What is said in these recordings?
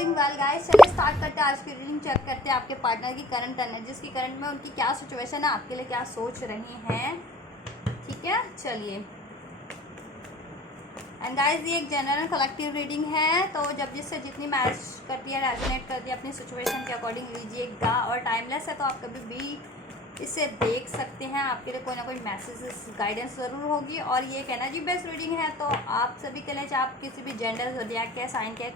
Doing well guys. चलिए start करते हैं आज की रीडिंग। चेक करते हैं आपके पार्टनर की करंट एनर्जीज की, करंट में उनकी क्या सिचुएशन है, आपके लिए क्या सोच रही हैं। ठीक है, चलिए। एंड गाइस, ये एक जनरल कलेक्टिव रीडिंग है, तो जब जिससे जितनी मैच करती है, रेजोनेट करती है, अपनी सिचुएशन के अकॉर्डिंग लीजिएगा। और टाइमलेस है, तो आप कभी भी इसे देख सकते हैं। आपके लिए कोई ना कोई मैसेजेस गाइडेंस ज़रूर होगी। और ये एक एनर्जी बेस्ड रीडिंग है, तो आप सभी के लिए, चाहे आप किसी भी जेंडर, ज़ोडिएक के, साइन के,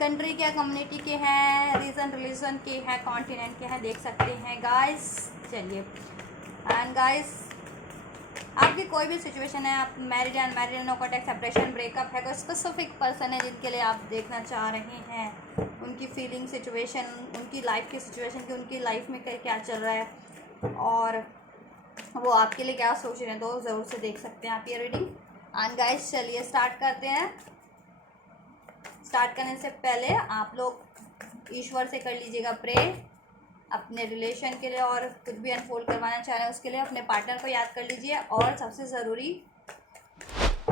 कंट्री के, कम्युनिटी के हैं, रीजन रिलीजन के हैं, कॉन्टिनेंट के हैं, देख सकते हैं गाइस। चलिए, एंड गाइस, आपकी कोई भी सिचुएशन है, आप married, unmarried, no contact, separation, breakup है, कोई स्पेसिफिक पर्सन है जिनके लिए आप देखना चाह रहे हैं, उनकी फीलिंग सिचुएशन, उनकी लाइफ की सिचुएशन की, उनकी लाइफ में क्या चल रहा है और वो आपके लिए क्या सोच रहे हैं, तो ज़रूर से देख सकते हैं आप ये रीडिंग। एंड गाइस, चलिए स्टार्ट करते हैं। स्टार्ट करने से पहले आप लोग ईश्वर से कर लीजिएगा प्रे अपने रिलेशन के लिए, और कुछ भी अनफोल्ड करवाना चाह रहे हैं उसके लिए अपने पार्टनर को याद कर लीजिए। और सबसे ज़रूरी,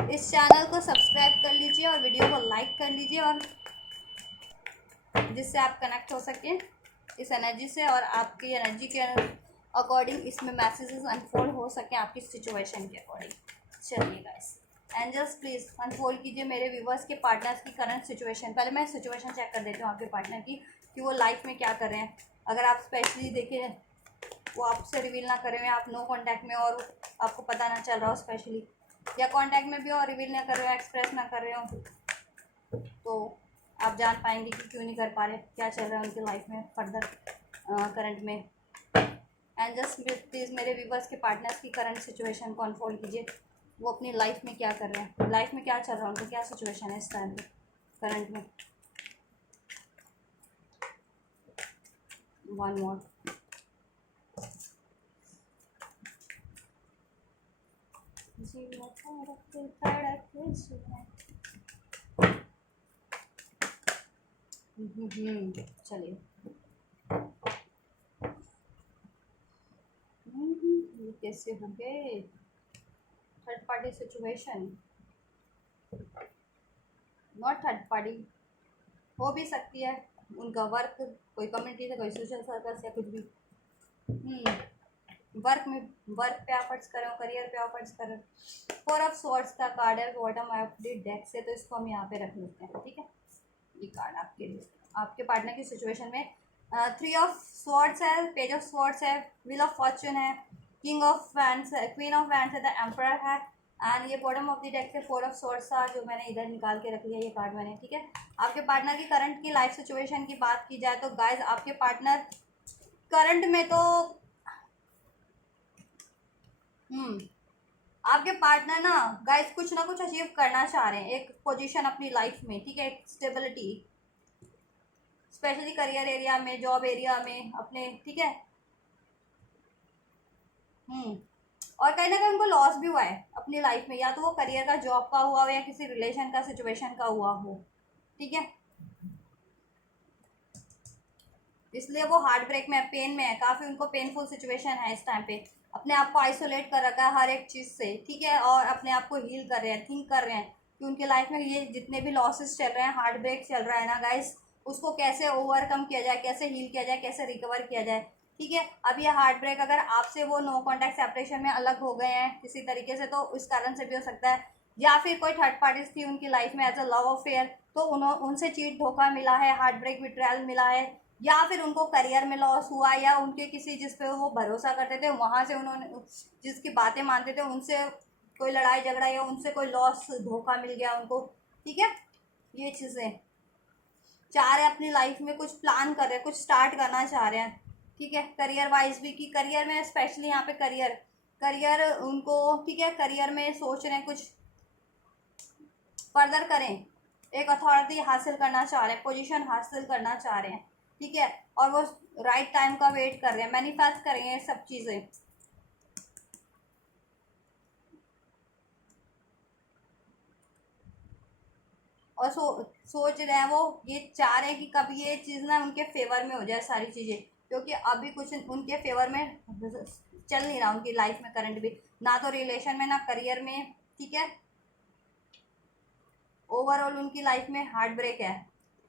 इस चैनल को सब्सक्राइब कर लीजिए और वीडियो को लाइक कर लीजिए, और जिससे आप कनेक्ट हो सकें इस एनर्जी से, और आपकी एनर्जी के अकॉर्डिंग इसमें मैसेजेस अनफोल्ड हो सकें आपकी सिचुएशन के अकॉर्डिंग। चलिए गाइस, एंजल्स प्लीज़ अनफोल्ड कीजिए मेरे व्यूवर्स के पार्टनर्स की करंट सिचुएशन। पहले मैं सिचुएशन चेक कर देती हूँ आपके पार्टनर की, कि वो लाइफ में क्या कर रहे हैं। अगर आप स्पेशली देखें, वो आपसे रिवील ना करे हुए, आप नो कांटेक्ट में और आपको पता ना चल रहा हो स्पेशली, या कांटेक्ट में भी और रिवील ना कर रहे हो, एक्सप्रेस ना कर रहे हो, तो आप जान पाएंगे कि क्यों नहीं कर पा रहे, क्या चल रहा है उनकी लाइफ में फर्दर करंट में। एंड जस्ट प्लीज़ मेरे व्यूवर्स के पार्टनर्स की करंट सिचुएशन को अनफोल्ड कीजिए। वो अपनी लाइफ में क्या कर रहे हैं, लाइफ में क्या चल रहा है, उनको क्या सिचुएशन है इस टाइम पे करंट में। One more. चलिए, ये कैसे हो गए। Third party situation, not third party, हो भी सकती है उनका वर्क, कोई कम्युनिटी से, कोई सोशल सर्कल से, कुछ भी। वर्क में, वर्क पे एफर्ट्स करें, करियर पे एफर्ट्स करें। 4 ऑफ स्वॉर्ड्स का कार्ड है बॉटम ऑफ द डेक से, तो इसको हम यहाँ पे रख लेते हैं। ठीक है, ये कार्ड आपके लिए, आपके पार्टनर की सिचुएशन में 3 ऑफ स्वॉर्ड्स है, पेज ऑफ स्वॉर्ड्स है, व्हील ऑफ फॉर्चून है, किंग ऑफ वैंड्स है, क्वीन ऑफ वैंड्स है, द एम्परर है, एंड ये बॉटम ऑफ द डेक से 4 ऑफ स्वॉर्ड्स था, जो मैंने इधर निकाल के रख लिया ये कार्ड मैंने। ठीक है, आपके पार्टनर की करंट की लाइफ सिचुएशन की बात की जाए तो गाइज, आपके पार्टनर करंट में तो आपके पार्टनर ना गाइस कुछ ना कुछ अचीव करना चाह रहे हैं, एक पोजीशन अपनी लाइफ में। ठीक है, एक स्टेबिलिटी, स्पेशली करियर एरिया में, जॉब एरिया में अपने। ठीक है, और कहीं ना कहीं उनको लॉस भी हुआ है अपनी लाइफ में, या तो वो करियर का, जॉब का हुआ हो, या किसी रिलेशन का सिचुएशन का हुआ हो। ठीक है, इसलिए वो हार्ट ब्रेक में है, पेन में है, काफ़ी उनको पेनफुल सिचुएशन है इस टाइम पे। अपने आप को आइसोलेट कर रखा है हर एक चीज़ से। ठीक है, और अपने आप को हील कर रहे हैं, थिंक कर रहे हैं कि उनके लाइफ में ये जितने भी लॉसेस चल रहे हैं, हार्ट ब्रेक चल रहा है ना गाइस, उसको कैसे ओवरकम किया जाए, कैसे हील किया जाए, कैसे रिकवर किया जाए। ठीक है, अब ये हार्ट ब्रेक अगर आपसे वो नो कॉन्टैक्ट सेपरेशन में अलग हो गए हैं किसी तरीके से, तो इस कारण से भी हो सकता है, या फिर कोई थर्ड पार्टीज थी उनकी लाइफ में एज अ लव अफेयर, तो उनसे चीट, धोखा मिला है, हार्ट ब्रेक, विट्रायल मिला है, या फिर उनको करियर में लॉस हुआ, या उनके किसी जिस पे वो भरोसा करते थे वहाँ से उन्होंने, जिसकी बातें मानते थे उनसे कोई लड़ाई झगड़ा, या उनसे कोई लॉस, धोखा मिल गया उनको। ठीक है, ये चीज़ें चाह रहे हैं अपनी लाइफ में, कुछ प्लान कर रहे हैं, कुछ स्टार्ट करना चाह रहे हैं। ठीक है, करियर वाइज भी, कि करियर में स्पेशली यहाँ पे करियर, करियर उनको, ठीक है, करियर में सोच रहे हैं कुछ फर्दर करें, एक अथॉरिटी हासिल करना चाह रहे हैं, पोजीशन हासिल करना चाह रहे हैं। ठीक है, और वो राइट टाइम का वेट कर रहे हैं, मैनिफेस्ट करेंगे सब चीज़ें। और सोच रहे हैं, वो ये चाह रहे हैं कि कभी ये चीज़ ना उनके फेवर में हो जाए सारी चीज़ें, क्योंकि अभी कुछ उनके फेवर में चल नहीं रहा उनकी लाइफ में करंट भी, ना तो रिलेशन में, ना करियर में। ठीक है, ओवरऑल उनकी लाइफ में हार्ट ब्रेक है।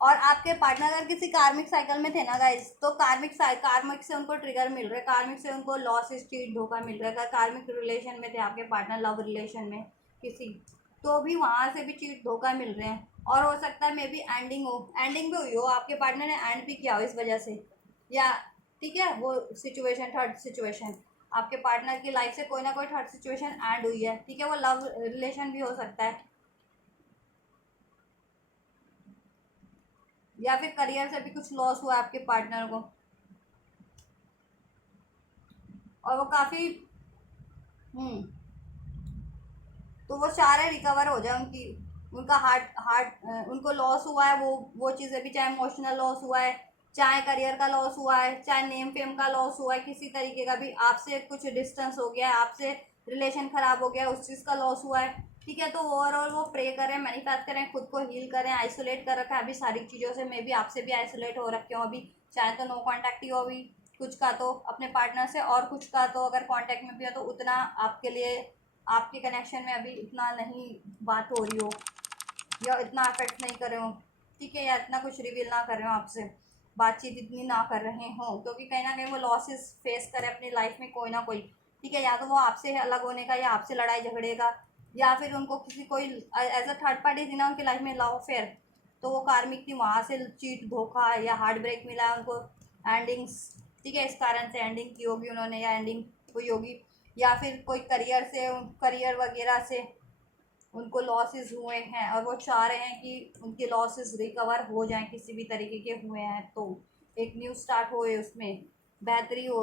और आपके पार्टनर अगर किसी कार्मिक साइकिल में थे ना गाइस, तो कार्मिक से उनको ट्रिगर मिल रहा है, कार्मिक से उनको लॉस, चीट, धोखा मिल रहा है। कार्मिक रिलेशन में थे आपके पार्टनर, लव रिलेशन में किसी, तो भी वहाँ से भी चीट, धोखा मिल रहे हैं। और हो सकता है मे बी एंडिंग भी हुई हो, आपके पार्टनर ने एंड भी किया हो इस वजह से, या ठीक है वो सिचुएशन, थर्ड सिचुएशन, आपके पार्टनर की लाइफ से कोई ना कोई थर्ड सिचुएशन एंड हुई है, ठीक है, वो लव रिलेशन भी हो सकता है, या फिर करियर से भी कुछ लॉस हुआ आपके पार्टनर को, और वो काफ़ी तो वो चाह रहे रिकवर हो जाए, उनका हार्ट उनको लॉस हुआ है, वो चीज़ें भी, चाहे इमोशनल लॉस हुआ है, चाहे करियर का लॉस हुआ है, चाहे नेम फेम का लॉस हुआ है, किसी तरीके का भी आपसे कुछ डिस्टेंस हो गया है, आपसे रिलेशन खराब हो गया, उस चीज़ का लॉस हुआ है, ठीक है। तो ओवरऑल वो प्रे करें, मैनिफेस्ट करें, खुद को हील करें, आइसोलेट कर रखा है अभी सारी चीज़ों से, मे बी आपसे भी आइसोलेट हो रखे हो अभी, चाहे तो नो कॉन्टैक्ट ही हो अभी, कुछ का तो अपने पार्टनर से, और कुछ का तो अगर कॉन्टैक्ट में भी हो तो उतना आपके लिए, आपके कनेक्शन में अभी इतना नहीं बात हो रही हो, या इतना अफेक्ट नहीं कर रहे हो, ठीक है, या इतना कुछ रिवील ना कर रहे हो आपसे, बातचीत इतनी ना कर रहे हो, क्योंकि कहीं ना कहीं वो लॉसेस फेस करे अपनी लाइफ में कोई ना कोई, ठीक है, या तो वो आपसे अलग होने का, या आपसे लड़ाई झगड़े का, या फिर उनको किसी कोई एज अ थर्ड पार्टी थी ना उनकी लाइफ में, लव अफेयर, तो वो कार्मिक थी, वहाँ से चीट, धोखा या हार्ट ब्रेक मिला उनको, एंडिंग्स, ठीक है, इस कारण से एंडिंग की होगी उन्होंने, या एंडिंग हुई होगी, या फिर कोई करियर वगैरह से उनको लॉसेस हुए हैं, और वो चाह रहे हैं कि उनके लॉसेस रिकवर हो जाएं, किसी भी तरीके के हुए हैं तो एक न्यू स्टार्ट होए, उसमें बेहतरी हो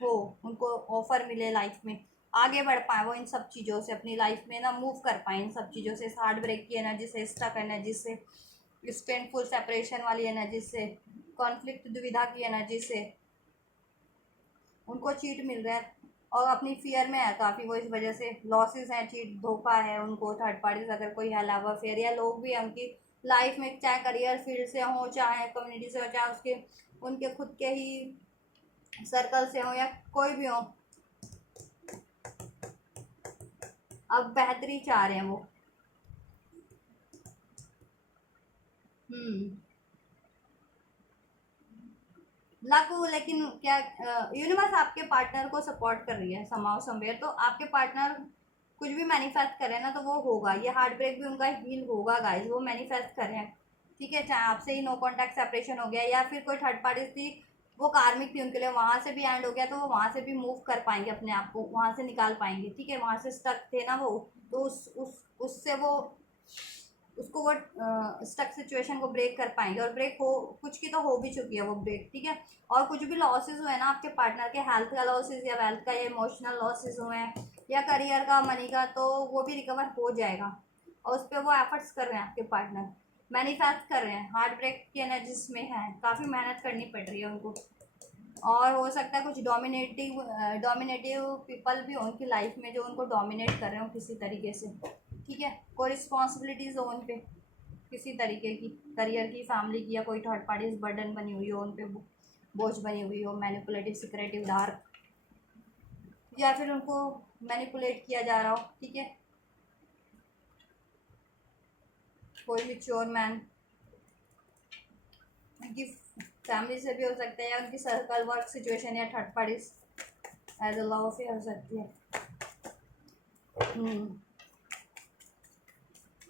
उनको ऑफर मिले, लाइफ में आगे बढ़ पाए वो इन सब चीज़ों से, अपनी लाइफ में ना मूव कर पाए इन सब चीज़ों से, हार्ट ब्रेक की एनर्जी से, स्टक एनर्जी से, इस पेनफुल सेपरेशन वाली एनर्जी से, कॉन्फ्लिक्ट, दुविधा की एनर्जी से उनको चीट मिल रहा है, और अपनी फियर में है काफ़ी वो, इस वजह से लॉसेस हैं, चीट, धोखा है उनको, थर्ड पार्टीज अगर कोई है, लव अफेयर, या लोग भी हैं उनकी लाइफ में, चाहे करियर फील्ड से हो, चाहे कम्युनिटी से हो, चाहे उसके उनके खुद के ही सर्कल से हो, या कोई भी हो, अब बेहतरी चाह रहे हैं वो। हम्म लाखों, लेकिन क्या यूनिवर्स आपके पार्टनर को सपोर्ट कर रही है समाउ समवेयर, तो आपके पार्टनर कुछ भी मैनिफेस्ट करें ना तो वो होगा, ये हार्ट ब्रेक भी उनका हील होगा गाइस, वो मैनिफेस्ट करें, ठीक है, चाहे आपसे ही नो कॉन्टैक्ट सेपरेशन हो गया, या फिर कोई थर्ड पार्टी थी, वो कार्मिक थी उनके लिए, वहाँ से भी एंड हो गया, तो वो वहाँ से भी मूव कर पाएंगे, अपने आप को वहाँ से निकाल पाएंगे, ठीक है, वहाँ से स्टक थे ना वो, तो उससे वो उसको वो स्टक सिचुएशन को ब्रेक कर पाएंगे, और ब्रेक हो, कुछ की तो हो भी चुकी है वो ब्रेक, ठीक है। और कुछ भी लॉसेस हुए ना आपके पार्टनर के, हेल्थ का लॉसेस, या वेल्थ का, या इमोशनल लॉसेस हुए हैं, या करियर का, मनी का, तो वो भी रिकवर हो जाएगा, और उस पर वो एफर्ट्स कर रहे हैं आपके पार्टनर, मैनिफेस्ट कर रहे हैं, हार्ट ब्रेक की एनर्जीज में है, काफ़ी मेहनत करनी पड़ रही है उनको, और हो सकता है कुछ डोमिनेटिव पीपल भी हो उनकी लाइफ में, जो उनको डोमिनेट कर रहे हो किसी तरीके से, ठीक है, कोई रिस्पॉन्सिबिलिटीज़ हो उन पे किसी तरीके की, करियर की, फैमिली की, या कोई थर्ड पार्टीज बर्डन बनी हुई हो उन पे, बोझ बनी हुई हो, मैनिपुलेटिव, सिक्रेटिव, डार्क, या फिर उनको मैनिपुलेट किया जा रहा हो, ठीक है, कोई मेच्योर मैन उनकी फैमिली से भी हो सकता है, या उनकी सर्कल, वर्क सिचुएशन, या third parties as a love affair हो सकती है।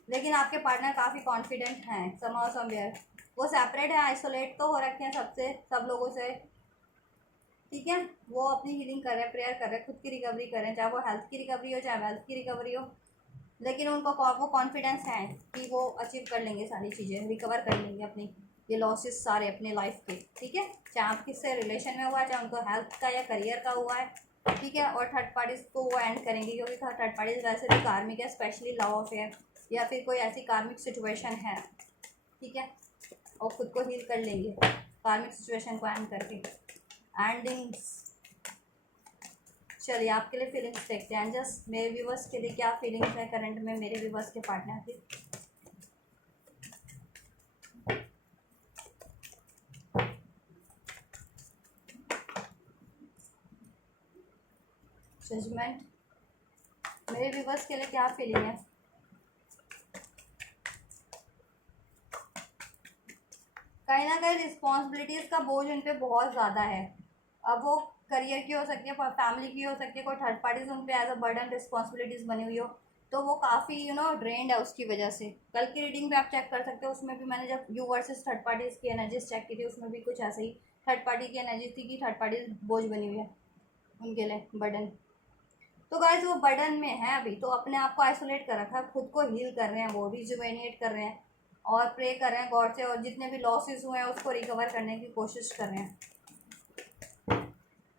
लेकिन आपके पार्टनर काफ़ी कॉन्फिडेंट हैं समहाउ समवेयर, वो सेपरेट है, आइसोलेट तो हो रखे हैं सबसे, सब लोगों से, ठीक है, वो अपनी हीलिंग कर रहे हैं, प्रेयर कर रहे हैं, खुद की रिकवरी कर रहे हैं, चाहे वो हेल्थ की रिकवरी हो, चाहे वेल्थ की रिकवरी हो, लेकिन उनको वो कॉन्फिडेंस है कि वो अचीव कर लेंगे सारी चीज़ें, रिकवर कर लेंगे अपनी ये लॉसेस सारे अपने लाइफ के, ठीक है, चाहे आप किससे रिलेशन में हुआ है, चाहे उनको हेल्थ का या करियर का हुआ है, ठीक है, और थर्ड पार्टीज को वो एंड करेंगे, क्योंकि थर्ड पार्टीज वैसे भी कार्मिक है, स्पेशली लव अफेयर, या फिर कोई ऐसी कार्मिक सिचुएशन है, ठीक है, और खुद को हील कर लेंगे कार्मिक सिचुएशन को एंड करके, एंडिंग्स। चलिए आपके लिए फीलिंग्स देखते हैं, जस्ट मेरे व्यूवर्स के लिए क्या फीलिंग्स है करंट में मेरे व्यूवर्स के पार्टनर की। जजमेंट, मेरे व्यूवर्स के लिए क्या फीलिंग है। कहीं ना कहीं रिस्पॉन्सिबिलिटीज़ का बोझ उन पर बहुत ज़्यादा है। अब वो करियर की हो सकती है, फैमिली की हो सकती है, कोई थर्ड पार्टीज उन पे एज अ बर्डन रिस्पॉन्सिबिलिटीज़ बनी हुई हो, तो वो काफ़ी ड्रेन्ड है उसकी वजह से। कल की रीडिंग भी आप चेक कर सकते हो, उसमें भी मैंने जब यू वर्सेस थर्ड पार्टीज़ की एनर्जीज चेक की थी, उसमें भी कुछ ऐसे ही थर्ड पार्टी की एनर्जी थी कि थर्ड पार्टी बोझ बनी हुई है उनके लिए, बर्डन। तो गाइज वो बर्डन में है अभी, तो अपने आप को आइसोलेट कर रखा है, खुद को हील कर रहे हैं, वो रिजुवेनिएट कर रहे हैं और प्रे कर रहे हैं गॉड से, और जितने भी लॉसेस हुए हैं उसको रिकवर करने की कोशिश कर रहे हैं।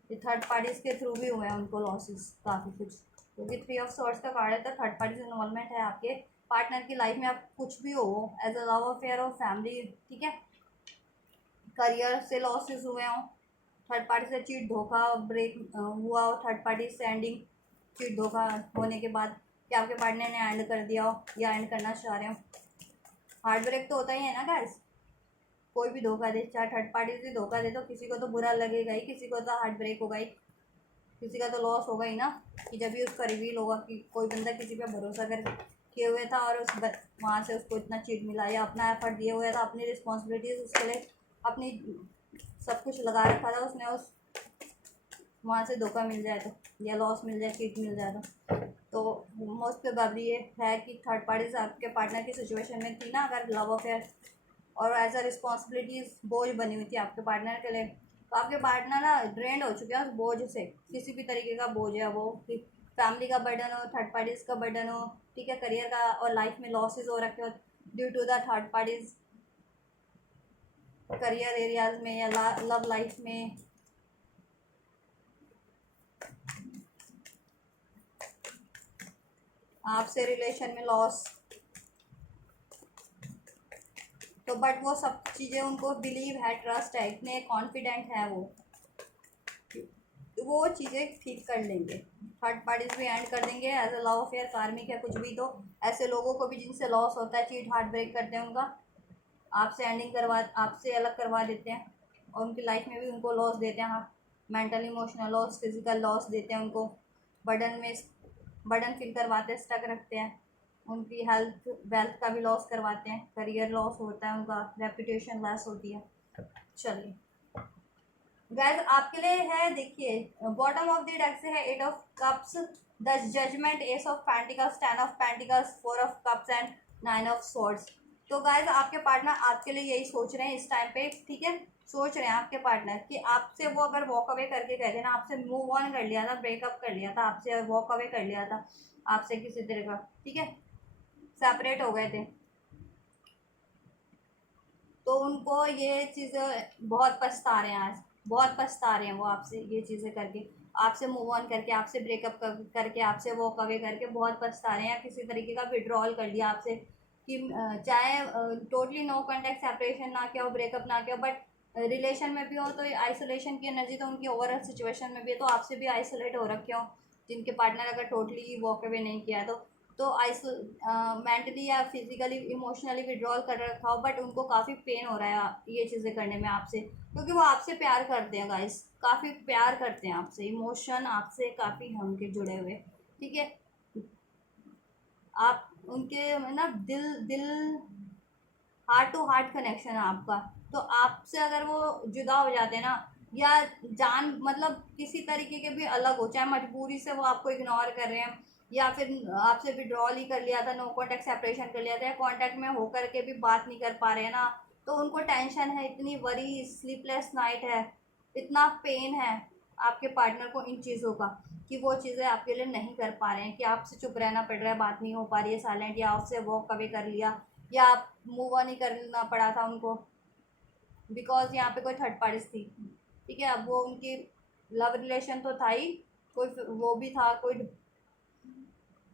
ये थर्ड पार्टीज के थ्रू भी हुए हैं उनको लॉसेस काफ़ी कुछ, क्योंकि थ्री ऑफ सॉर्ड्स का कार्ड है, तो थर्ड पार्टीज इन्वॉल्वमेंट है आपके पार्टनर की लाइफ में। आप कुछ भी हो, एज अ लव अफेयर हो, फैमिली, ठीक है, करियर से लॉसेस हुए हों, थर्ड पार्टी से चीट धोखा ब्रेक हुआ हो, थर्ड पार्टी से एंडिंग चीट धोखा होने के बाद कि आपके पार्टनर ने एंड कर दिया हो या एंड करना चाह रहे हो। हार्ट ब्रेक तो होता ही है ना गाइस, कोई भी धोखा दे, चाहे थर्ड पार्टी से धोखा दे तो किसी को तो बुरा लगेगा ही, किसी को तो हार्ट ब्रेक होगा ही, किसी का तो लॉस होगा ही ना, कि जब भी उसका रिवील होगा कि कोई बंदा किसी पे भरोसा कर किए हुए था और वहाँ से उसको इतना चीट मिला, या अपना एफर्ट दिए हुए था, अपनी रिस्पॉन्सिबिलिटीज उसके लिए अपनी सब कुछ लगा रखा था उसने, उस वहाँ से धोखा मिल जाए तो, या लॉस मिल जाए, चीट मिल जाए तो मोस्ट प्रोबेबली ये है कि थर्ड पार्टी से आपके पार्टनर की सिचुएशन में थी ना, अगर लव अफेयर और एज अ रिस्पॉन्सिबिलिटीज बोझ बनी हुई थी आपके पार्टनर के लिए, तो आपके पार्टनर ना ड्रेंड हो चुके हैं उस बोझ से, किसी भी तरीके का बोझ है वो, कि फैमिली का बर्डन हो, थर्ड पार्टीज का बर्डन हो, ठीक है, करियर का और लाइफ में लॉसेज हो रखे हो due to the third parties, career areas में या लव लाइफ में। आपसे रिलेशन में लॉस, तो बट वो सब चीज़ें उनको बिलीव है, ट्रस्ट है, इतने कॉन्फिडेंट है वो चीज़ें ठीक कर लेंगे, थर्ड पार्टीज भी एंड कर देंगे, एज अ लव अफेयर, कार्मिक है कुछ भी, तो ऐसे लोगों को भी जिनसे लॉस होता है, चीट हार्ट ब्रेक करते हैं उनका, आपसे एंडिंग करवा, आपसे अलग करवा देते हैं, और उनकी लाइफ में भी उनको लॉस देते हैं, हाँ, mental emotional loss, physical loss देते हैं उनको, बर्डन में बर्डन फील करवाते हैं, स्टक रखते हैं, उनकी हेल्थ वेल्थ का भी लॉस करवाते हैं, करियर लॉस होता है उनका, रेपुटेशन लॉस होती है। चलिए गाइस आपके लिए है, देखिए बॉटम ऑफ द डेक से है eight of cups, the judgement, ace of pentacles, ten of pentacles, four of cups and nine of swords. तो गाइस आपके पार्टनर आपके लिए यही सोच रहे हैं इस टाइम पे, ठीक है, सोच रहे हैं आपके पार्टनर कि आपसे वो अगर वॉक अवे करके कहते ना, आपसे मूव ऑन कर लिया था, ब्रेकअप कर लिया था, आपसे वॉक अवे कर लिया था, आपसे किसी तरह का, ठीक है, सेपरेट हो गए थे, तो उनको ये चीज़ें बहुत पछता रहे हैं आज, बहुत पछता रहे हैं वो आपसे ये चीज़ें करके, आपसे मूव ऑन करके, आपसे ब्रेकअप करके, आपसे वॉक अवे करके बहुत पछता रहे हैं, किसी तरीके का विड्रॉल कर लिया आपसे, कि चाहे टोटली नो कॉन्टैक्ट, सेपरेशन ना किया हो, ब्रेकअप ना किया, बट रिलेशन में भी हो तो आइसोलेशन की एनर्जी तो उनकी ओवरऑल सिचुएशन में भी है, तो आपसे भी आइसोलेट हो रखे हो, जिनके पार्टनर अगर टोटली वॉक अवे नहीं किया है तो मेंटली या फिजिकली इमोशनली विड्रॉल कर रखा हो, बट उनको काफ़ी पेन हो रहा है ये चीज़ें करने में आपसे, क्योंकि वो आपसे प्यार करते हैं गाइस, काफ़ी प्यार करते हैं आपसे, इमोशन आपसे काफ़ी हैं उनके जुड़े हुए, ठीक है, आप उनके ना दिल दिल हार्ट टू हार्ट कनेक्शन है आपका, तो आपसे अगर वो जुदा हो जाते हैं ना, या जान मतलब किसी तरीके के भी अलग हो, चाहे मजबूरी से वो आपको इग्नोर कर रहे हैं, या फिर आपसे विड्रॉल ही कर लिया था, नो कॉन्टैक्ट सेपरेशन कर लिया था, या कॉन्टैक्ट में होकर के भी बात नहीं कर पा रहे हैं ना, तो उनको टेंशन है, इतनी वरी, स्लीपलेस नाइट है, इतना पेन है आपके पार्टनर को इन चीज़ों का, कि वो चीज़ें आपके लिए नहीं कर पा रहे हैं, कि आपसे चुप रहना पड़ रहा है, बात नहीं हो पा रही है, साइलेंट, या आपसे वॉक अवे कर लिया, या आप मूव ऑन ही करना पड़ा था उनको, बिकॉज यहाँ पे कोई थर्ड पार्टीज थी, ठीक है, अब वो उनकी लव रिलेशन तो था ही, कोई वो भी था, कोई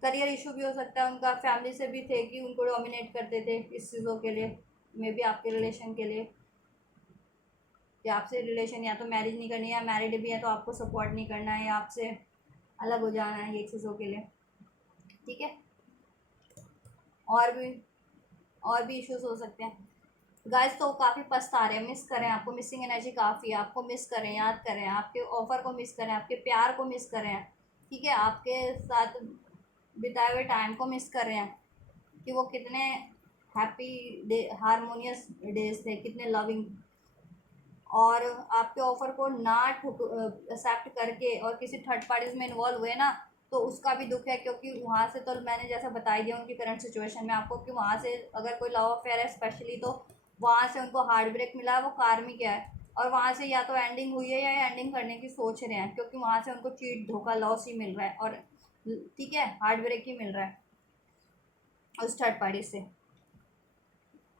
करियर इशू भी हो सकता है उनका, फैमिली से भी थे कि उनको डोमिनेट करते थे इस चीज़ों के लिए, मे बी आपके रिलेशन के लिए, कि आपसे रिलेशन या तो मैरिज नहीं करनी है, या मैरिड भी है तो आपको सपोर्ट नहीं करना है, या आपसे अलग हो जाना है, ये चीज़ों के लिए, ठीक है, और भी और भी इश्यूज हो सकते हैं गाइस, तो काफ़ी पछता रहे हैं, मिस करें आपको, मिसिंग एनर्जी काफ़ी है, आपको मिस करें, याद करें, आपके ऑफर को मिस करें, आपके प्यार को मिस करें, ठीक है, आपके साथ बिताए हुए टाइम को मिस कर रहे हैं, कि वो कितने हैप्पी डे, हारमोनियस डेज थे, कितने लविंग। और आपके ऑफर को ना एक्सेप्ट करके और किसी थर्ड पार्टीज में इन्वॉल्व हुए ना, तो उसका भी दुख है, क्योंकि वहाँ से तो मैंने जैसा बता ही दिया उनकी करंट सिचुएशन में आपको, कि वहाँ से अगर कोई लव अफेयर है स्पेशली, तो वहाँ से उनको हार्ट ब्रेक मिला है, वो कार्मिक है। और वहाँ से या तो एंडिंग हुई है या एंडिंग करने की सोच रहे हैं, क्योंकि वहाँ से उनको चीट, धोखा, लॉस ही मिल रहा है, और ठीक है, हार्ट ब्रेक ही मिल रहा है उस थर्ड पार्टी से,